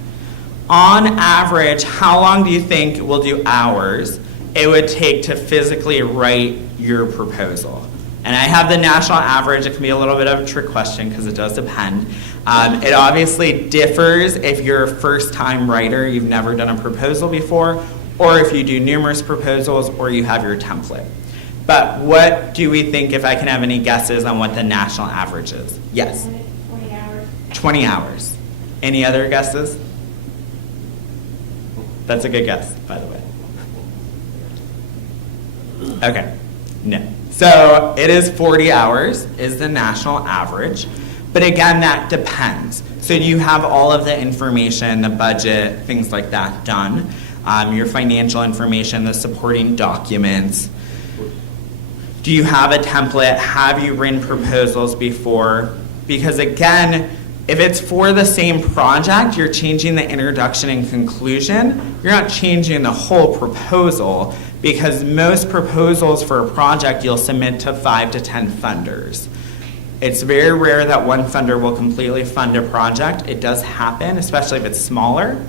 On average, how long do you think, we'll do hours, it would take to physically write your proposal? And I have the national average. It can be a little bit of a trick question because it does depend. It obviously differs if you're a first-time writer, you've never done a proposal before, or if you do numerous proposals, or you have your template. But what do we think, if I can have any guesses on what the national average is? Yes? 20 hours. 20 hours. Any other guesses? That's a good guess, by the way. Okay, no. So it is 40 hours is the national average. But again, that depends. So you have all of the information, the budget, things like that done, your financial information, the supporting documents. Do you have a template? Have you written proposals before? Because again, if it's for the same project, you're changing the introduction and conclusion. You're not changing the whole proposal, because most proposals for a project you'll submit to 5 to 10 funders. It's very rare that one funder will completely fund a project. It does happen, especially if it's smaller.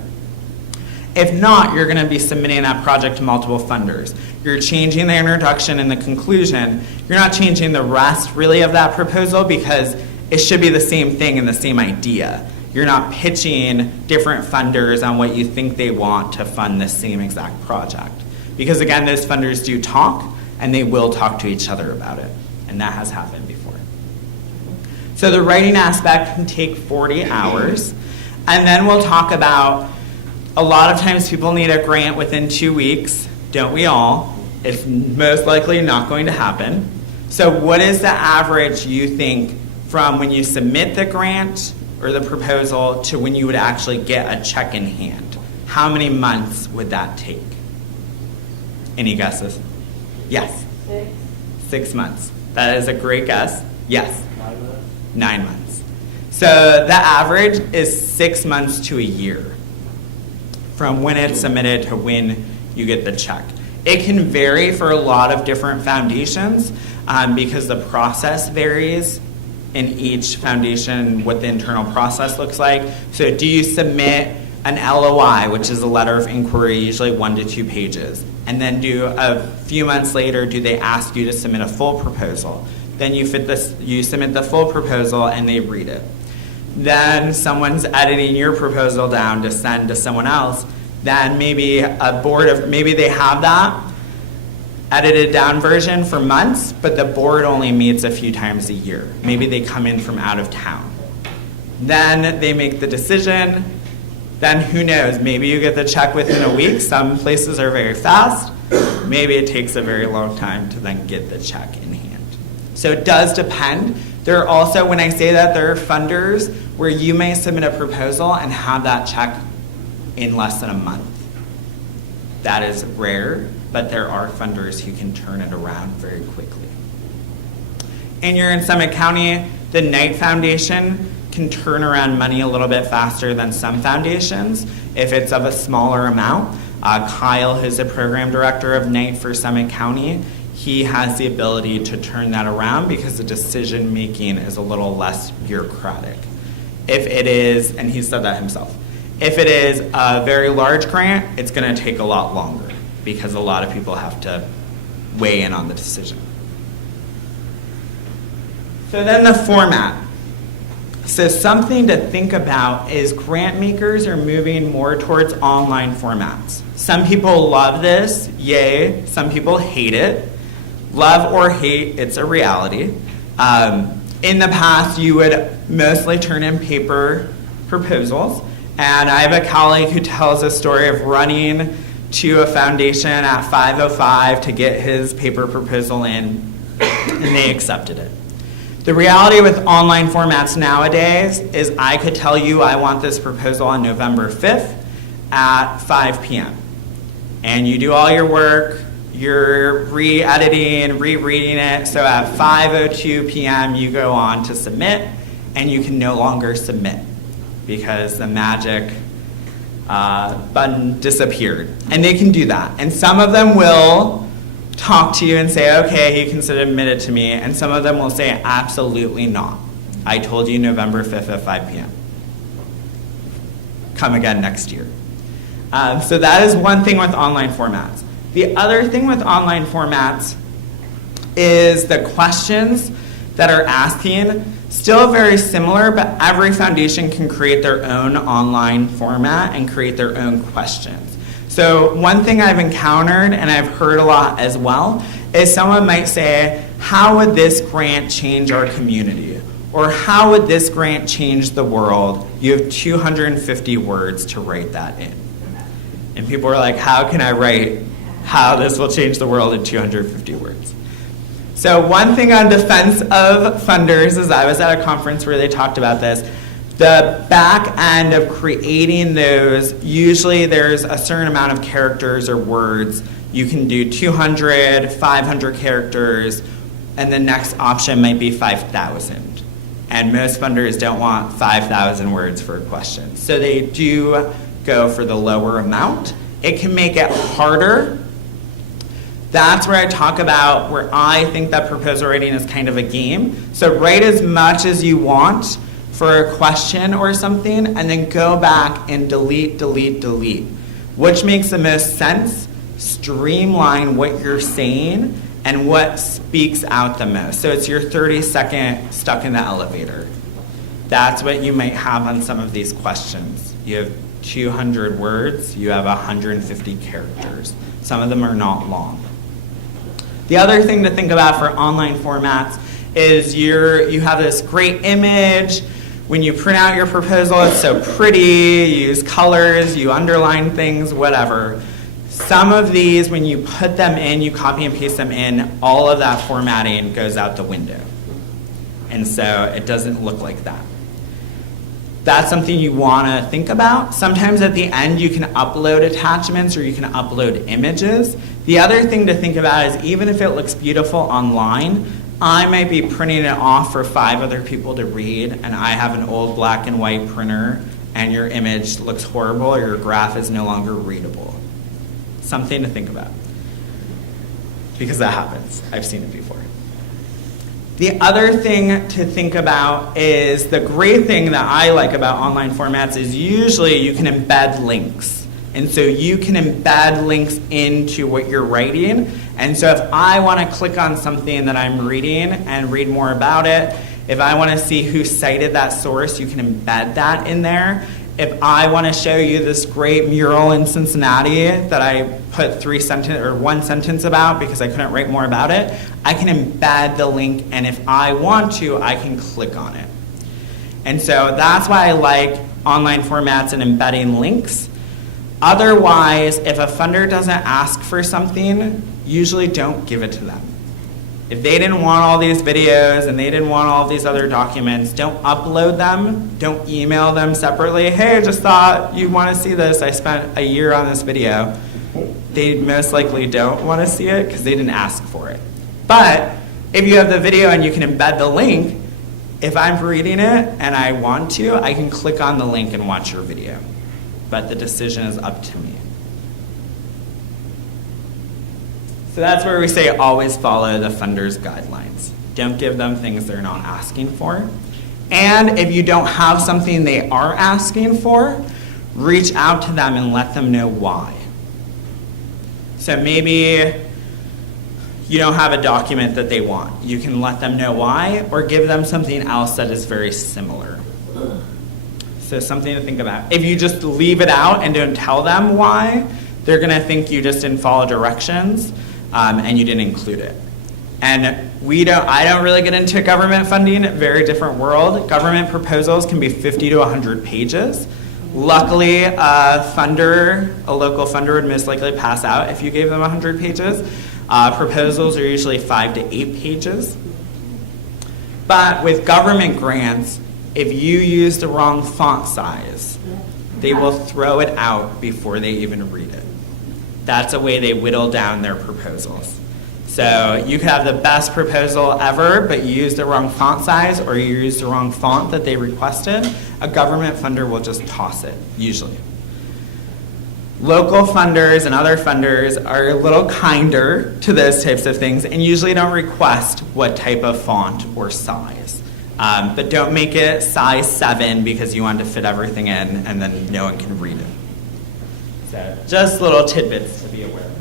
If not, you're going to be submitting that project to multiple funders. You're changing the introduction and the conclusion. You're not changing the rest really of that proposal, because it should be the same thing and the same idea. You're not pitching different funders on what you think they want to fund the same exact project. Because again, those funders do talk, and they will talk to each other about it. And that has happened before. So the writing aspect can take 40 hours. And then we'll talk about, a lot of times people need a grant within 2 weeks. Don't we all? It's most likely not going to happen. So what is the average, you think, from when you submit the grant or the proposal to when you would actually get a check in hand? How many months would that take? Any guesses? Yes? 6. 6 months. That is a great guess. Yes? 9 months. 9 months. So the average is 6 months to a year from when it's submitted to when you get the check. It can vary for a lot of different foundations because the process varies in each foundation, what the internal process looks like. So do you submit an LOI, which is a letter of inquiry, usually 1 to 2 pages. And then a few months later, do they ask you to submit a full proposal? Then you submit the full proposal and they read it. Then someone's editing your proposal down to send to someone else. Then maybe maybe they have that edited down version for months, but the board only meets a few times a year. Maybe they come in from out of town. Then they make the decision. Then who knows, maybe you get the check within a week. Some places are very fast. Maybe it takes a very long time to then get the check in hand. So it does depend. There are also, when I say that, there are funders where you may submit a proposal and have that check in less than a month. That is rare, but there are funders who can turn it around very quickly. And you're in Summit County, the Knight Foundation can turn around money a little bit faster than some foundations if it's of a smaller amount. Kyle, who's the program director of Knight for Summit County, he has the ability to turn that around because the decision making is a little less bureaucratic. If it is, and he said that himself, if it is a very large grant, it's going to take a lot longer because a lot of people have to weigh in on the decision. So then the format. So something to think about is grant makers are moving more towards online formats. Some people love this, yay. Some people hate it. Love or hate, it's a reality. In the past, you would mostly turn in paper proposals. And I have a colleague who tells a story of running to a foundation at 5:05 to get his paper proposal in, and they accepted it. The reality with online formats nowadays is I could tell you I want this proposal on November 5th at 5 p.m. And you do all your work, you're re-editing, rereading it, so at 5:02 p.m. you go on to submit, and you can no longer submit because the magic button disappeared. And they can do that. And some of them will talk to you and say, okay, you can submit it to me. And some of them will say, absolutely not. I told you November 5th at 5 p.m. Come again next year. So that is one thing with online formats. The other thing with online formats is the questions that are asking. Still very similar, but every foundation can create their own online format and create their own questions. So one thing I've encountered, and I've heard a lot as well, is someone might say, how would this grant change our community? Or how would this grant change the world? You have 250 words to write that in. And people are like, how can I write how this will change the world in 250 words? So one thing on defense of funders is I was at a conference where they talked about this. The back end of creating those, usually there's a certain amount of characters or words. You can do 200, 500 characters, and the next option might be 5,000. And most funders don't want 5,000 words for a question. So they do go for the lower amount. It can make it harder. That's where I talk about where I think that proposal writing is kind of a game. So write as much as you want for a question or something, and then go back and delete. Which makes the most sense? Streamline what you're saying and what speaks out the most. So it's your 30-second stuck in the elevator. That's what you might have on some of these questions. You have 200 words, you have 150 characters. Some of them are not long. The other thing to think about for online formats is you have this great image. When you print out your proposal, it's so pretty, you use colors, you underline things, whatever. Some of these, when you put them in, you copy and paste them in, all of that formatting goes out the window. And so it doesn't look like that. That's something you want to think about. Sometimes at the end you can upload attachments or you can upload images. The other thing to think about is even if it looks beautiful online, I might be printing it off for 5 other people to read, and I have an old black and white printer, and your image looks horrible or your graph is no longer readable. Something to think about. Because that happens. I've seen it before. The other thing to think about is the great thing that I like about online formats is usually you can embed links. And so you can embed links into what you're writing. And so if I want to click on something that I'm reading and read more about it, if I want to see who cited that source, you can embed that in there. If I want to show you this great mural in Cincinnati that I put one sentence about because I couldn't write more about it, I can embed the link, and if I want to, I can click on it. And so that's why I like online formats and embedding links. Otherwise, if a funder doesn't ask for something, usually don't give it to them. If they didn't want all these videos and they didn't want all these other documents, don't upload them, don't email them separately. Hey, I just thought you want to see this. I spent a year on this video. They most likely don't want to see it because they didn't ask for it. But if you have the video and you can embed the link, if I'm reading it and I want to, I can click on the link and watch your video. But the decision is up to me. So that's where we say always follow the funder's guidelines. Don't give them things they're not asking for. And if you don't have something they are asking for, reach out to them and let them know why. So maybe you don't have a document that they want. You can let them know why, or give them something else that is very similar. So something to think about. If you just leave it out and don't tell them why, they're going to think you just didn't follow directions. And you didn't include it. And I don't really get into government funding, very different world. Government proposals can be 50 to 100 pages. Luckily, a local funder would most likely pass out if you gave them 100 pages. Proposals are usually 5 to 8 pages. But with government grants, if you use the wrong font size, they will throw it out before they even read it. That's a way they whittle down their proposals. So you could have the best proposal ever, but you use the wrong font size or you use the wrong font that they requested, a government funder will just toss it, usually. Local funders and other funders are a little kinder to those types of things and usually don't request what type of font or size. But don't make it size 7 because you want to fit everything in and then no one can read it. So just little tidbits to be aware of.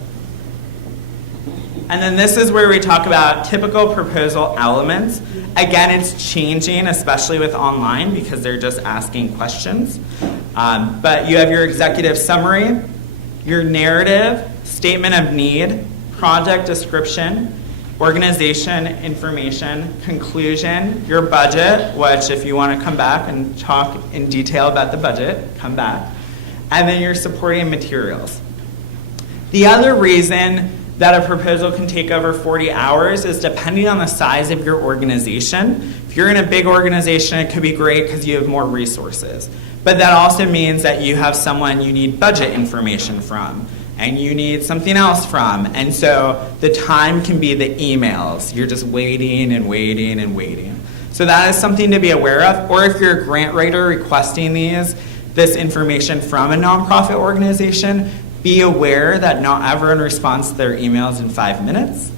And then this is where we talk about typical proposal elements. Again, it's changing, especially with online, because they're just asking questions. But you have your executive summary, your narrative, statement of need, project description, organization information, conclusion, your budget, which if you want to come back and talk in detail about the budget, come back. And then your supporting materials. The other reason that a proposal can take over 40 hours is depending on the size of your organization. If you're in a big organization, it could be great because you have more resources. But that also means that you have someone you need budget information from, and you need something else from. And so the time can be the emails. You're just waiting and waiting and waiting. So that is something to be aware of. Or if you're a grant writer requesting this information from a nonprofit organization, be aware that not everyone responds to their emails in 5 minutes,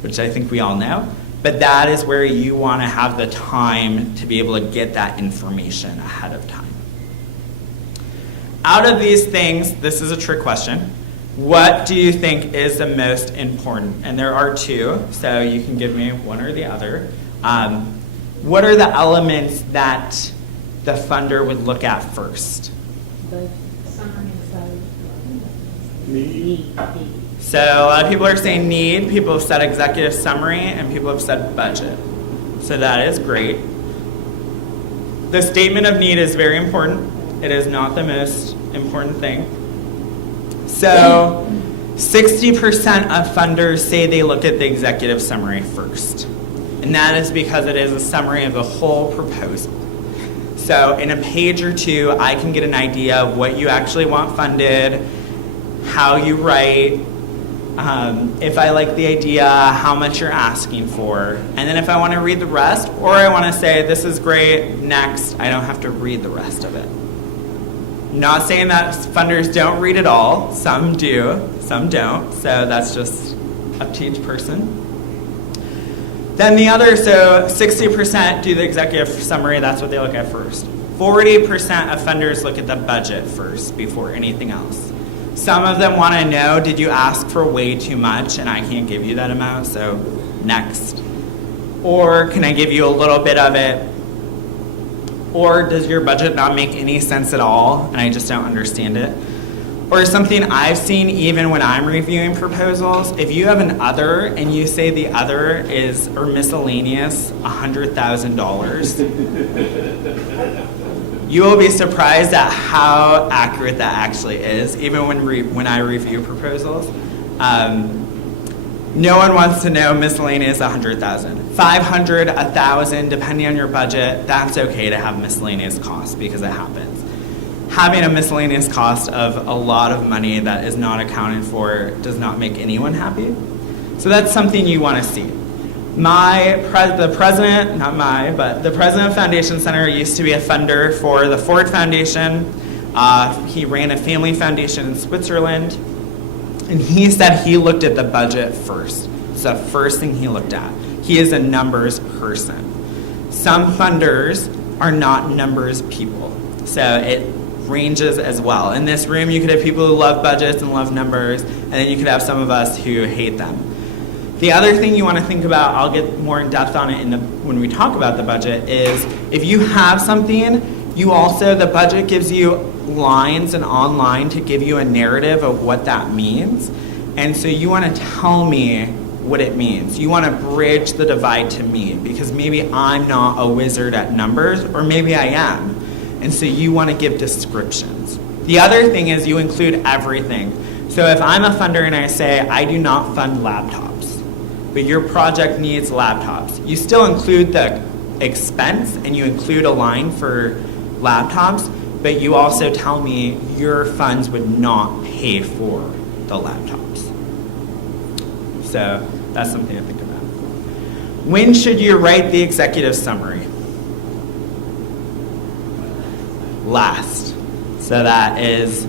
which I think we all know, but that is where you want to have the time to be able to get that information ahead of time. Out of these things, this is a trick question, what do you think is the most important? And there are 2, so you can give me one or the other. What are the elements that the funder would look at first? Need. So a lot of people are saying need, people have said executive summary, and people have said budget. So that is great. The statement of need is very important. It is not the most important thing. So 60% of funders say they look at the executive summary first. And that is because it is a summary of the whole proposal. So in a page or 2, I can get an idea of what you actually want funded, how you write, if I like the idea, how much you're asking for. And then if I want to read the rest, or I want to say, this is great, next, I don't have to read the rest of it. Not saying that funders don't read it all. Some do, some don't. So that's just up to each person. Then the other, so 60% do the executive summary, that's what they look at first. 40% of funders look at the budget first before anything else. Some of them want to know, did you ask for way too much and I can't give you that amount, so next. Or can I give you a little bit of it? Or does your budget not make any sense at all and I just don't understand it? Or something I've seen even when I'm reviewing proposals, if you have an other and you say the other is, or miscellaneous, $100,000, you will be surprised at how accurate that actually is, even when I review proposals. No one wants to know miscellaneous 100,000. 500, 1,000, depending on your budget, that's okay to have miscellaneous costs because it happens. Having a miscellaneous cost of a lot of money that is not accounted for does not make anyone happy. So that's something you want to see. The president of Foundation Center used to be a funder for the Ford Foundation. He ran a family foundation in Switzerland. And he said he looked at the budget first. It's the first thing he looked at. He is a numbers person. Some funders are not numbers people. So it ranges as well. In this room, you could have people who love budgets and love numbers, and then you could have some of us who hate them. The other thing you want to think about, I'll get more in depth on it when we talk about the budget, is if you have something, the budget gives you lines and online to give you a narrative of what that means. And so you want to tell me what it means. You want to bridge the divide to me because maybe I'm not a wizard at numbers, or maybe I am. And so you want to give descriptions. The other thing is you include everything. So if I'm a funder and I say, I do not fund laptops, but your project needs laptops, you still include the expense and you include a line for laptops, but you also tell me your funds would not pay for the laptops. So that's something to think about. When should you write the executive summary? Last. So that is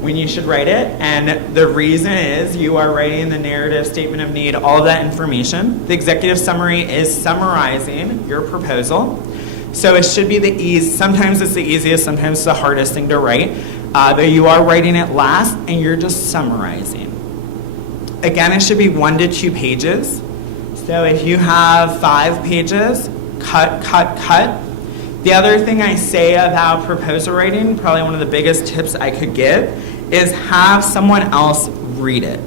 when you should write it. And the reason is you are writing the narrative, statement of need, all of that information. The executive summary is summarizing your proposal. So it should be sometimes it's the easiest, sometimes it's the hardest thing to write. But you are writing it last and you're just summarizing. Again, it should be 1 to 2 pages. So if you have 5 pages, cut. The other thing I say about proposal writing, probably one of the biggest tips I could give, is have someone else read it.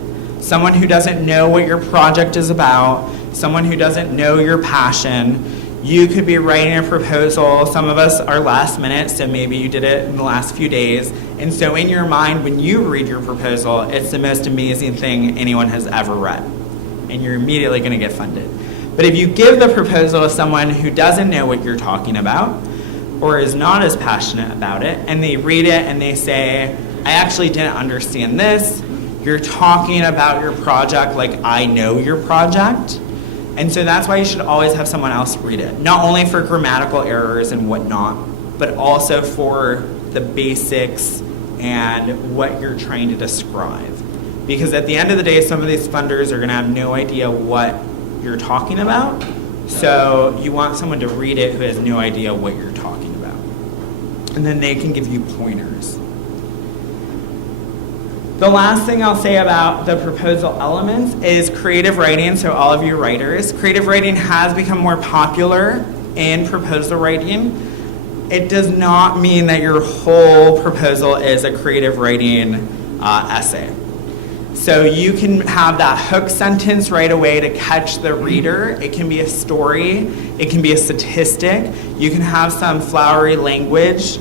Someone who doesn't know what your project is about, someone who doesn't know your passion. You could be writing a proposal. Some of us are last minute, so maybe you did it in the last few days. And so in your mind, when you read your proposal, it's the most amazing thing anyone has ever read. And you're immediately going to get funded. But if you give the proposal to someone who doesn't know what you're talking about or is not as passionate about it, and they read it and they say, I actually didn't understand this. You're talking about your project like I know your project. And so that's why you should always have someone else read it. Not only for grammatical errors and whatnot, but also for the basics and what you're trying to describe. Because at the end of the day, some of these funders are going to have no idea what you're talking about. So you want someone to read it who has no idea what you're talking about. And then they can give you pointers. The last thing I'll say about the proposal elements is creative writing. So all of you writers, creative writing has become more popular in proposal writing. It does not mean that your whole proposal is a creative writing essay. So you can have that hook sentence right away to catch the reader. It can be a story. It can be a statistic. You can have some flowery language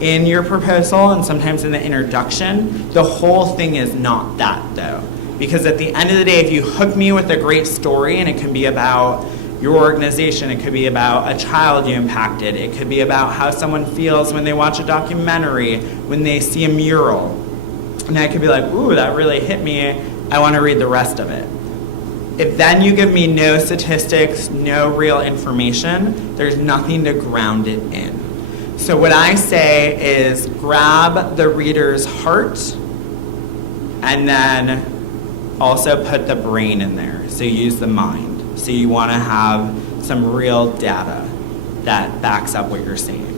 in your proposal and sometimes in the introduction. The whole thing is not that, though. Because at the end of the day, if you hook me with a great story, and it can be about your organization, it could be about a child you impacted, it could be about how someone feels when they watch a documentary, when they see a mural. And I could be like, ooh, that really hit me. I want to read the rest of it. If then you give me no statistics, no real information, there's nothing to ground it in. So what I say is grab the reader's heart and then also put the brain in there. So use the mind. So you want to have some real data that backs up what you're saying.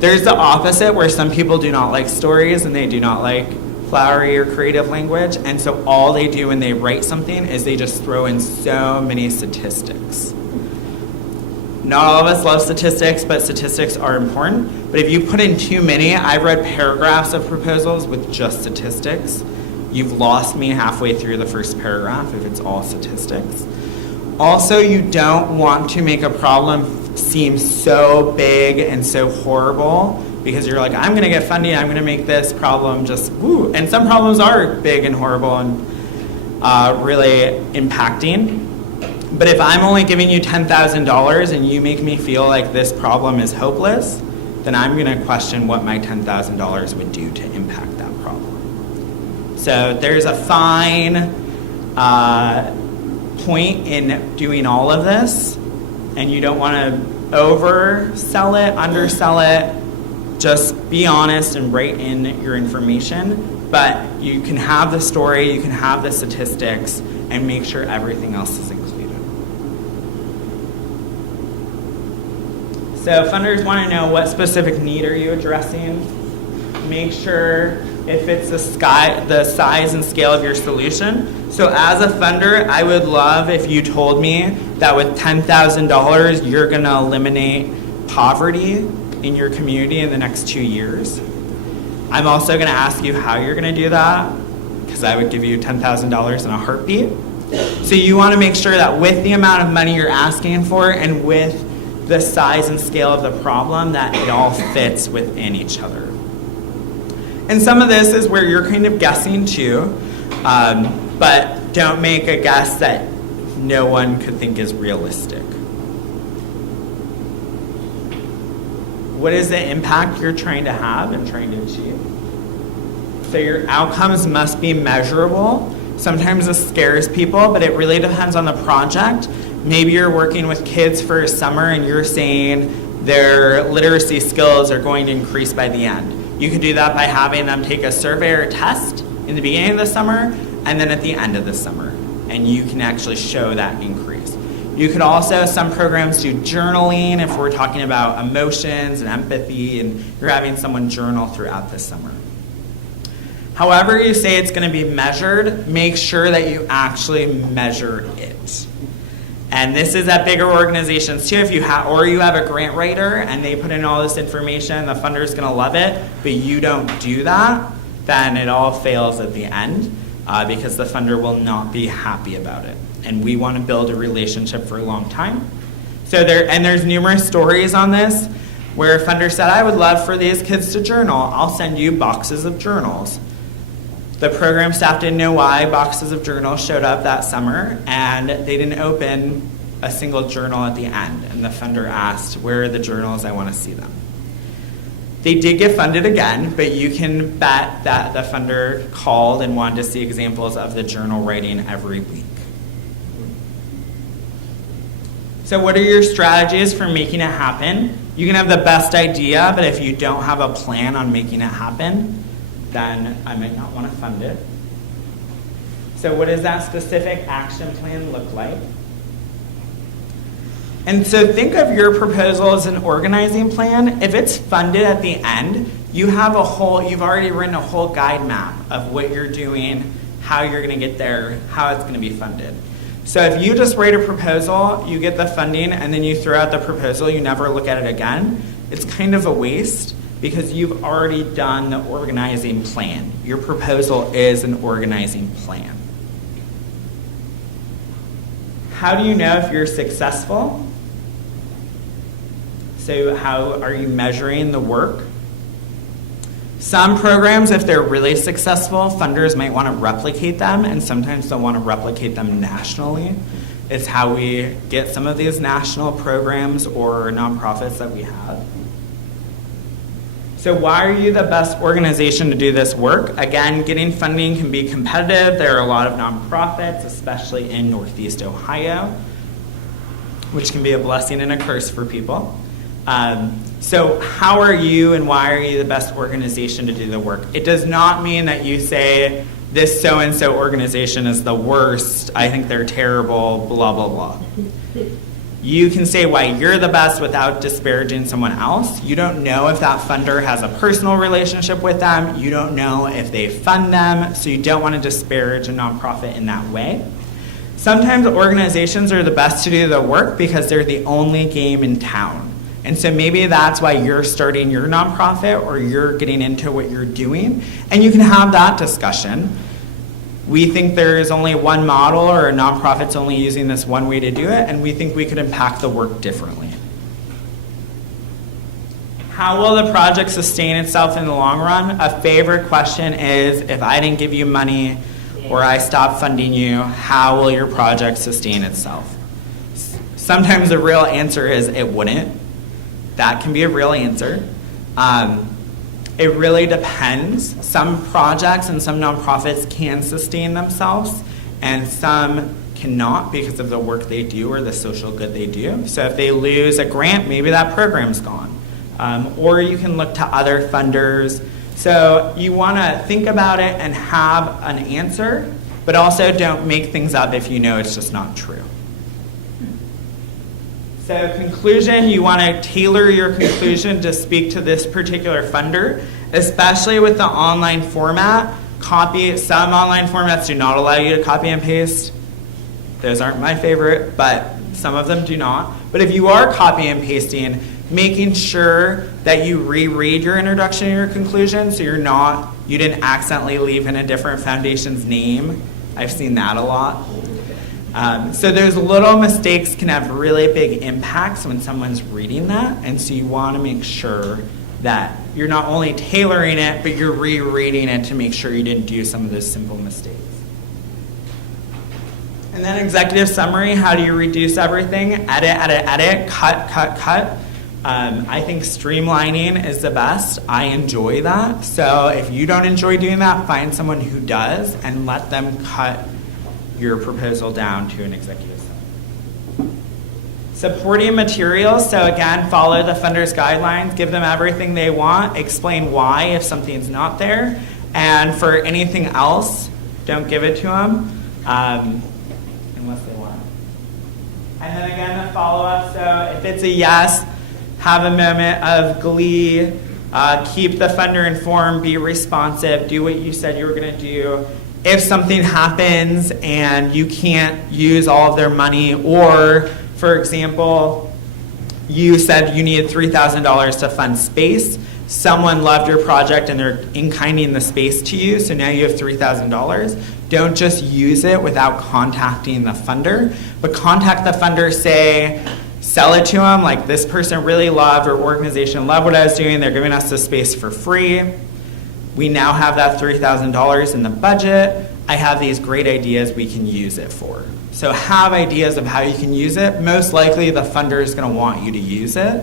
There's the opposite, where some people do not like stories and they do not like flowery or creative language, and so all they do when they write something is they just throw in so many statistics. Not all of us love statistics, but statistics are important. But if you put in too many, I've read paragraphs of proposals with just statistics. You've lost me halfway through the first paragraph if it's all statistics. Also, you don't want to make a problem seem so big and so horrible, because you're like, I'm going to get funding, I'm going to make this problem just woo. And some problems are big and horrible and really impacting. But if I'm only giving you $10,000 and you make me feel like this problem is hopeless, then I'm going to question what my $10,000 would do to impact that problem. So there's a fine point in doing all of this, and you don't want to oversell it, undersell it. Just be honest and write in your information, but you can have the story, you can have the statistics, and make sure everything else is included. So funders want to know, what specific need are you addressing? Make sure it fits the size and scale of your solution. So as a funder, I would love if you told me that with $10,000, you're going to eliminate poverty in your community in the next 2 years. I'm also going to ask you how you're going to do that, because I would give you $10,000 in a heartbeat. So you want to make sure that with the amount of money you're asking for and with the size and scale of the problem, that it all fits within each other. And some of this is where you're kind of guessing too, but don't make a guess that no one could think is realistic. What is the impact you're trying to have and trying to achieve? So your outcomes must be measurable. Sometimes this scares people, but it really depends on the project. Maybe you're working with kids for a summer and you're saying their literacy skills are going to increase by the end. You could do that by having them take a survey or a test in the beginning of the summer and then at the end of the summer, and you can actually show that increase. You could also, some programs do journaling if we're talking about emotions and empathy, and you're having someone journal throughout the summer. However you say it's going to be measured, make sure that you actually measure it. And this is at bigger organizations too. If you have, or you have a grant writer and they put in all this information, the funder is going to love it, but you don't do that, then it all fails at the end because the funder will not be happy about it. And we want to build a relationship for a long time. So there's numerous stories on this where a funder said, I would love for these kids to journal. I'll send you boxes of journals. The program staff didn't know why boxes of journals showed up that summer, and they didn't open a single journal at the end. And the funder asked, where are the journals? I want to see them. They did get funded again, but you can bet that the funder called and wanted to see examples of the journal writing every week. So what are your strategies for making it happen? You can have the best idea, but if you don't have a plan on making it happen, then I might not want to fund it. So what does that specific action plan look like? And so think of your proposal as an organizing plan. If it's funded at the end, you've already written a whole guide map of what you're doing, how you're going to get there, how it's going to be funded. So if you just write a proposal, you get the funding, and then you throw out the proposal, you never look at it again, it's kind of a waste because you've already done the organizing plan. Your proposal is an organizing plan. How do you know if you're successful? So how are you measuring the work? Some programs, if they're really successful, funders might want to replicate them, and sometimes they'll want to replicate them nationally. It's how we get some of these national programs or nonprofits that we have. So why are you the best organization to do this work? Again, getting funding can be competitive. There are a lot of nonprofits, especially in Northeast Ohio, which can be a blessing and a curse for people. So how are you and why are you the best organization to do the work? It does not mean that you say, this so-and-so organization is the worst, I think they're terrible, blah, blah, blah. You can say why you're the best without disparaging someone else. You don't know if that funder has a personal relationship with them. You don't know if they fund them, so you don't want to disparage a nonprofit in that way. Sometimes organizations are the best to do the work because they're the only game in town. And so maybe that's why you're starting your nonprofit or you're getting into what you're doing. And you can have that discussion. We think there is only one model or a nonprofit's only using this one way to do it, and we think we could impact the work differently. How will the project sustain itself in the long run? A favorite question is, if I didn't give you money or I stopped funding you, how will your project sustain itself? Sometimes the real answer is it wouldn't. That can be a real answer. It really depends. Some projects and some nonprofits can sustain themselves, and some cannot because of the work they do or the social good they do. So if they lose a grant, maybe that program's gone. Or you can look to other funders. So you want to think about it and have an answer, but also don't make things up if you know it's just not true. So conclusion, you want to tailor your conclusion to speak to this particular funder, especially with the online format. Some online formats do not allow you to copy and paste. Those aren't my favorite, but some of them do not. But if you are copy and pasting, making sure that you reread your introduction and your conclusion so you didn't accidentally leave in a different foundation's name. I've seen that a lot. So those little mistakes can have really big impacts when someone's reading that, and so you want to make sure that you're not only tailoring it, but you're rereading it to make sure you didn't do some of those simple mistakes. And then executive summary, how do you reduce everything? Edit, cut. I think streamlining is the best. I enjoy that. So if you don't enjoy doing that, find someone who does and let them cut your proposal down to an executive summary. Supporting materials, so again, follow the funder's guidelines, give them everything they want, explain why if something's not there, and for anything else, don't give it to them unless they want it. And then again, the follow-up, so if it's a yes, have a moment of glee, keep the funder informed, be responsive, do what you said you were going to do. If something happens and you can't use all of their money, or, for example, you said you needed $3,000 to fund space, someone loved your project and they're in-kinding the space to you, so now you have $3,000, don't just use it without contacting the funder, but contact the funder, say, sell it to them, like this person really loved, or organization loved what I was doing, they're giving us the space for free. We now have that $3,000 in the budget. I have these great ideas we can use it for. So have ideas of how you can use it. Most likely the funder is going to want you to use it.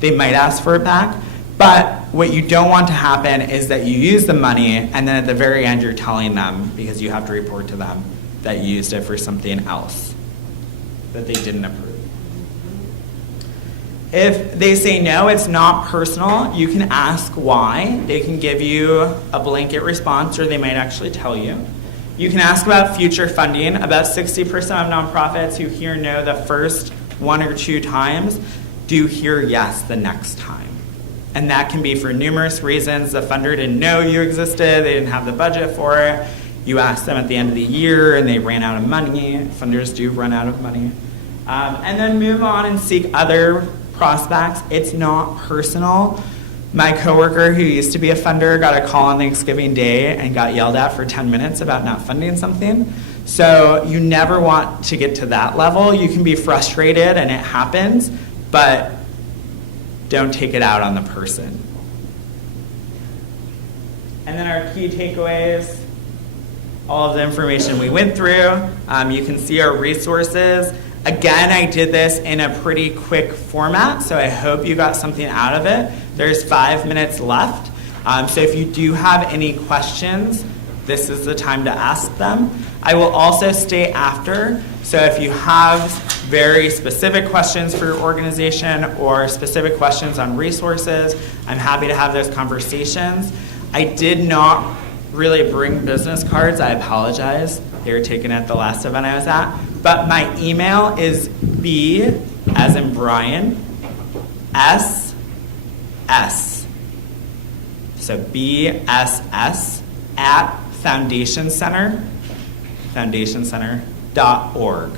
They might ask for it back. But what you don't want to happen is that you use the money and then at the very end you're telling them, because you have to report to them, that you used it for something else that they didn't approve. If they say no, it's not personal, you can ask why. They can give you a blanket response, or they might actually tell you. You can ask about future funding. About 60% of nonprofits who hear no the first 1 or 2 times do hear yes the next time. And that can be for numerous reasons. The funder didn't know you existed, they didn't have the budget for it. You asked them at the end of the year and they ran out of money. Funders do run out of money. And then move on and seek other prospects. It's not personal. My coworker who used to be a funder got a call on Thanksgiving Day and got yelled at for 10 minutes about not funding something. So you never want to get to that level. You can be frustrated and it happens, but don't take it out on the person. And then our key takeaways, all of the information we went through. You can see our resources. Again, I did this in a pretty quick format, so I hope you got something out of it. There's 5 minutes left. So if you do have any questions, this is the time to ask them. I will also stay after, so if you have very specific questions for your organization or specific questions on resources, I'm happy to have those conversations. I did not really bring business cards. I apologize. They were taken at the last event I was at. But my email is B, as in Brian, S. So BSS at foundationcenter.org.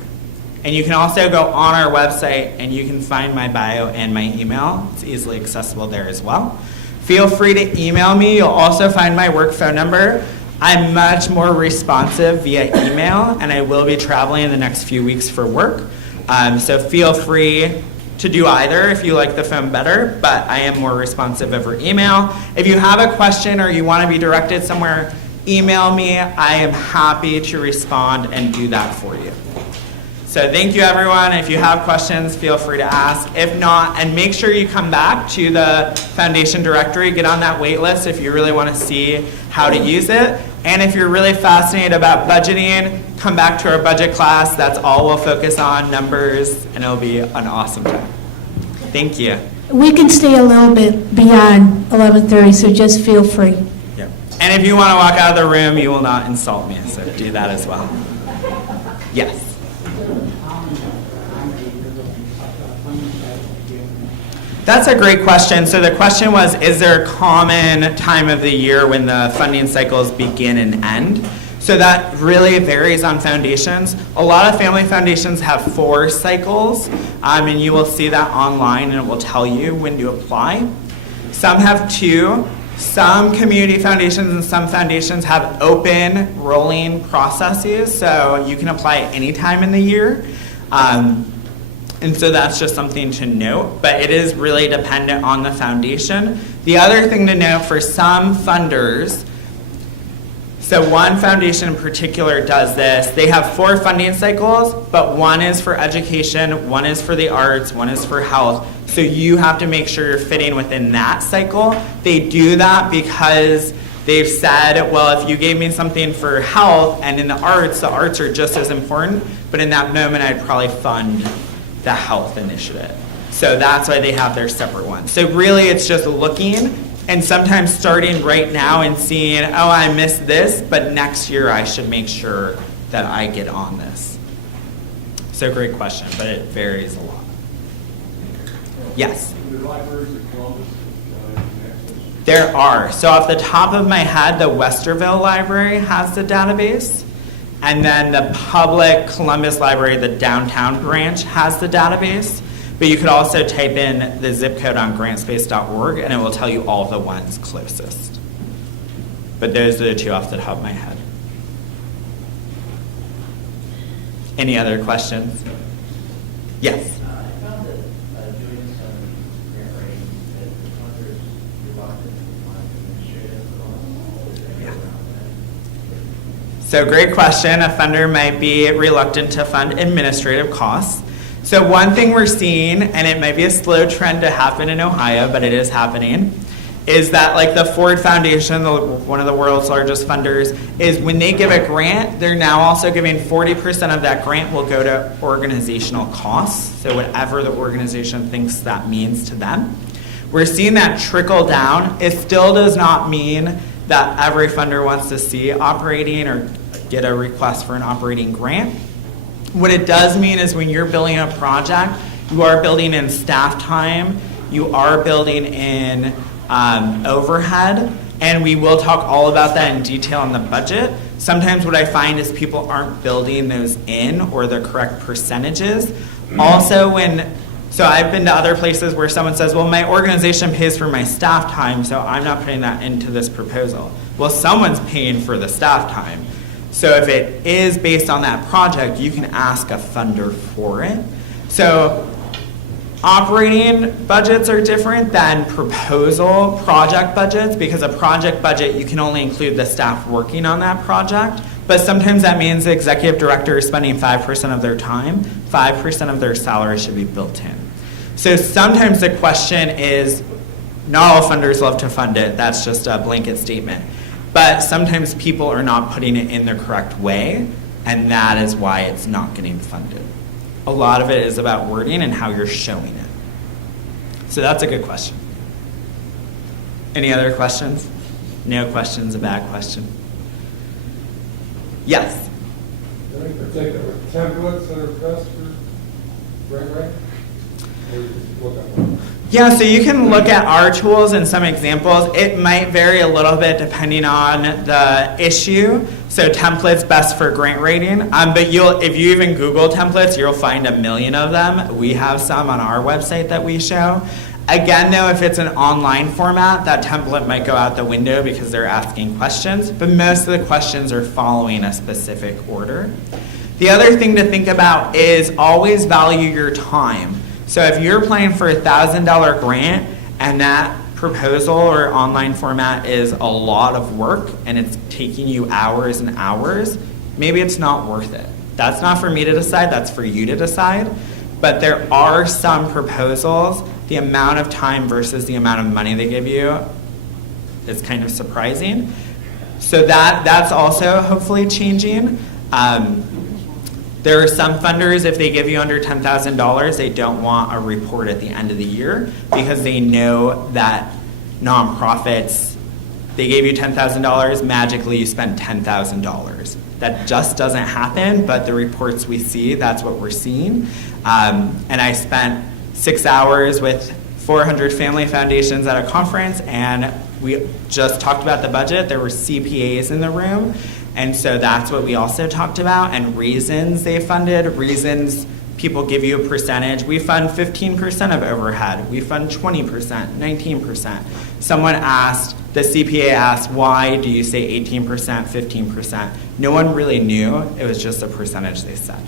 And you can also go on our website and you can find my bio and my email. It's easily accessible there as well. Feel free to email me. You'll also find my work phone number. I'm much more responsive via email, and I will be traveling in the next few weeks for work. So feel free to do either if you like the phone better, but I am more responsive over email. If you have a question or you want to be directed somewhere, email me. I am happy to respond and do that for you. So thank you, everyone. If you have questions, feel free to ask. If not, and make sure you come back to the Foundation directory. Get on that wait list if you really want to see how to use it. And if you're really fascinated about budgeting, come back to our budget class. That's all we'll focus on, numbers, and it'll be an awesome time. Thank you. We can stay a little bit beyond 11:30, so just feel free. Yep. And if you want to walk out of the room, you will not insult me, so do that as well. Yes. That's a great question. So the question was, is there a common time of the year when the funding cycles begin and end? So that really varies on foundations. A lot of family foundations have 4 cycles, and you will see that online and it will tell you when to apply. Some have 2. Some community foundations and some foundations have open rolling processes, so you can apply at any time in the year. And so that's just something to note, but it is really dependent on the foundation. The other thing to note for some funders, so one foundation in particular does this. They have 4 funding cycles, but one is for education, one is for the arts, one is for health. So you have to make sure you're fitting within that cycle. They do that because they've said, well, if you gave me something for health and in the arts are just as important, but in that moment I'd probably fund the health initiative. So that's why they have their separate ones. So really it's just looking and sometimes starting right now and seeing, oh, I missed this, but next year I should make sure that I get on this. So great question, but it varies a lot. Yes? The libraries in Columbus, there are. So off the top of my head, the Westerville Library has the database. And then the public Columbus Library, the downtown branch, has the database. But you could also type in the zip code on Grantspace.org and it will tell you all the ones closest. But those are the 2 off the top of my head. Any other questions? Yes? I found that doing some grant writing that the funders reluctant to find administrative costs. Yeah. So great question. A funder might be reluctant to fund administrative costs. So one thing we're seeing, and it might be a slow trend to happen in Ohio, but it is happening, is that like the Ford Foundation, one of the world's largest funders, is when they give a grant, they're now also giving 40% of that grant will go to organizational costs. So whatever the organization thinks that means to them. We're seeing that trickle down. It still does not mean that every funder wants to see operating or get a request for an operating grant. What it does mean is when you're building a project, you are building in staff time, you are building in overhead, and we will talk all about that in detail in the budget. Sometimes what I find is people aren't building those in or the correct percentages. Also so I've been to other places where someone says, well, my organization pays for my staff time, so I'm not putting that into this proposal. Well, someone's paying for the staff time. So if it is based on that project, you can ask a funder for it. So operating budgets are different than proposal project budgets, because a project budget, you can only include the staff working on that project. But sometimes that means the executive director is spending 5% of their time, 5% of their salary should be built in. So sometimes the question is, not all funders love to fund it, that's just a blanket statement. But sometimes people are not putting it in the correct way, and that is why it's not getting funded. A lot of it is about wording and how you're showing it. So that's a good question. Any other questions? No question's a bad question. Yes? Any particular templates that are best for grant writing? Or you just look at one? Yeah, so you can look at our tools and some examples. It might vary a little bit depending on the issue. So templates best for grant writing, but if you even Google templates, you'll find a million of them. We have some on our website that we show. Again, though, if it's an online format, that template might go out the window because they're asking questions, but most of the questions are following a specific order. The other thing to think about is always value your time. So if you're applying for a $1,000 grant and that proposal or online format is a lot of work and it's taking you hours and hours, maybe it's not worth it. That's not for me to decide, that's for you to decide. But there are some proposals, the amount of time versus the amount of money they give you is kind of surprising. So that's also hopefully changing. There are some funders, if they give you under $10,000, they don't want a report at the end of the year because they know that nonprofits, they gave you $10,000, magically you spent $10,000. That just doesn't happen, but the reports we see, that's what we're seeing. And I spent 6 hours with 400 family foundations at a conference, and we just talked about the budget. There were CPAs in the room. And so that's what we also talked about, and reasons they funded, reasons people give you a percentage. We fund 15% of overhead. We fund 20%, 19%. Someone asked, the CPA asked, why do you say 18%, 15%? No one really knew. It was just a percentage they said.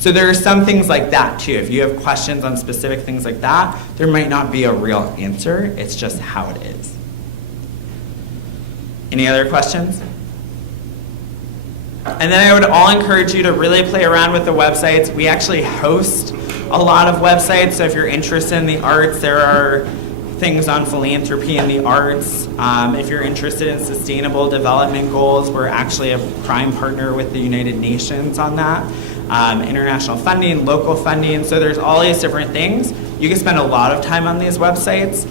So there are some things like that too. If you have questions on specific things like that, there might not be a real answer. It's just how it is. Any other questions? And then I would all encourage you to really play around with the websites. We actually host a lot of websites, so if you're interested in the arts, there are things on philanthropy and the arts. If you're interested in sustainable development goals, we're actually a prime partner with the United Nations on that. International funding, local funding, so there's all these different things. You can spend a lot of time on these websites,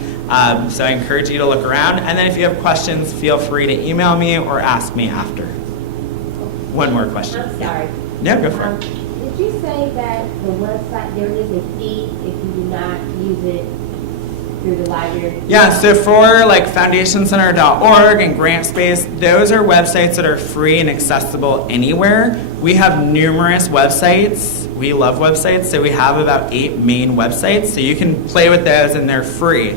so I encourage you to look around. And then if you have questions, feel free to email me or ask me after. One more question. I'm sorry. No, go for it. Did you say that the website, there is a fee if you do not use it through the library? Yeah, so for like foundationcenter.org and Grantspace, those are websites that are free and accessible anywhere. We have numerous websites. We love websites, so we have about 8 main websites, so you can play with those and they're free.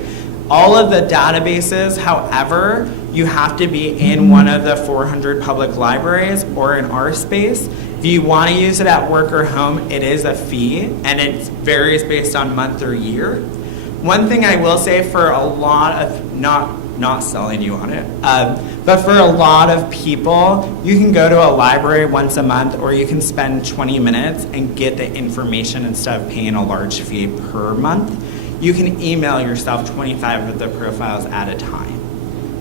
All of the databases, however, you have to be in one of the 400 public libraries or in our space. If you want to use it at work or home, it is a fee, and it varies based on month or year. One thing I will say for a lot of, not selling you on it, but for a lot of people, you can go to a library once a month, or you can spend 20 minutes and get the information instead of paying a large fee per month. You can email yourself 25 of the profiles at a time.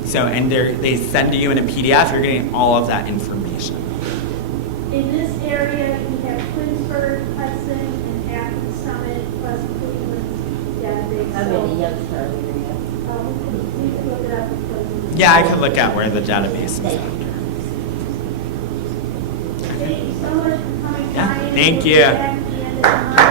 So, and they send to you in a PDF, you're getting all of that information. In this area, we have Twinsburg, Hudson, and Athens Summit, plus Cleveland, database. I'm in the Youngstown area. We can look it up. and put it- Yeah, I could look at where the database is. Thank you. Thank you so much for coming Yeah, by. thank you. Back at the end of the month.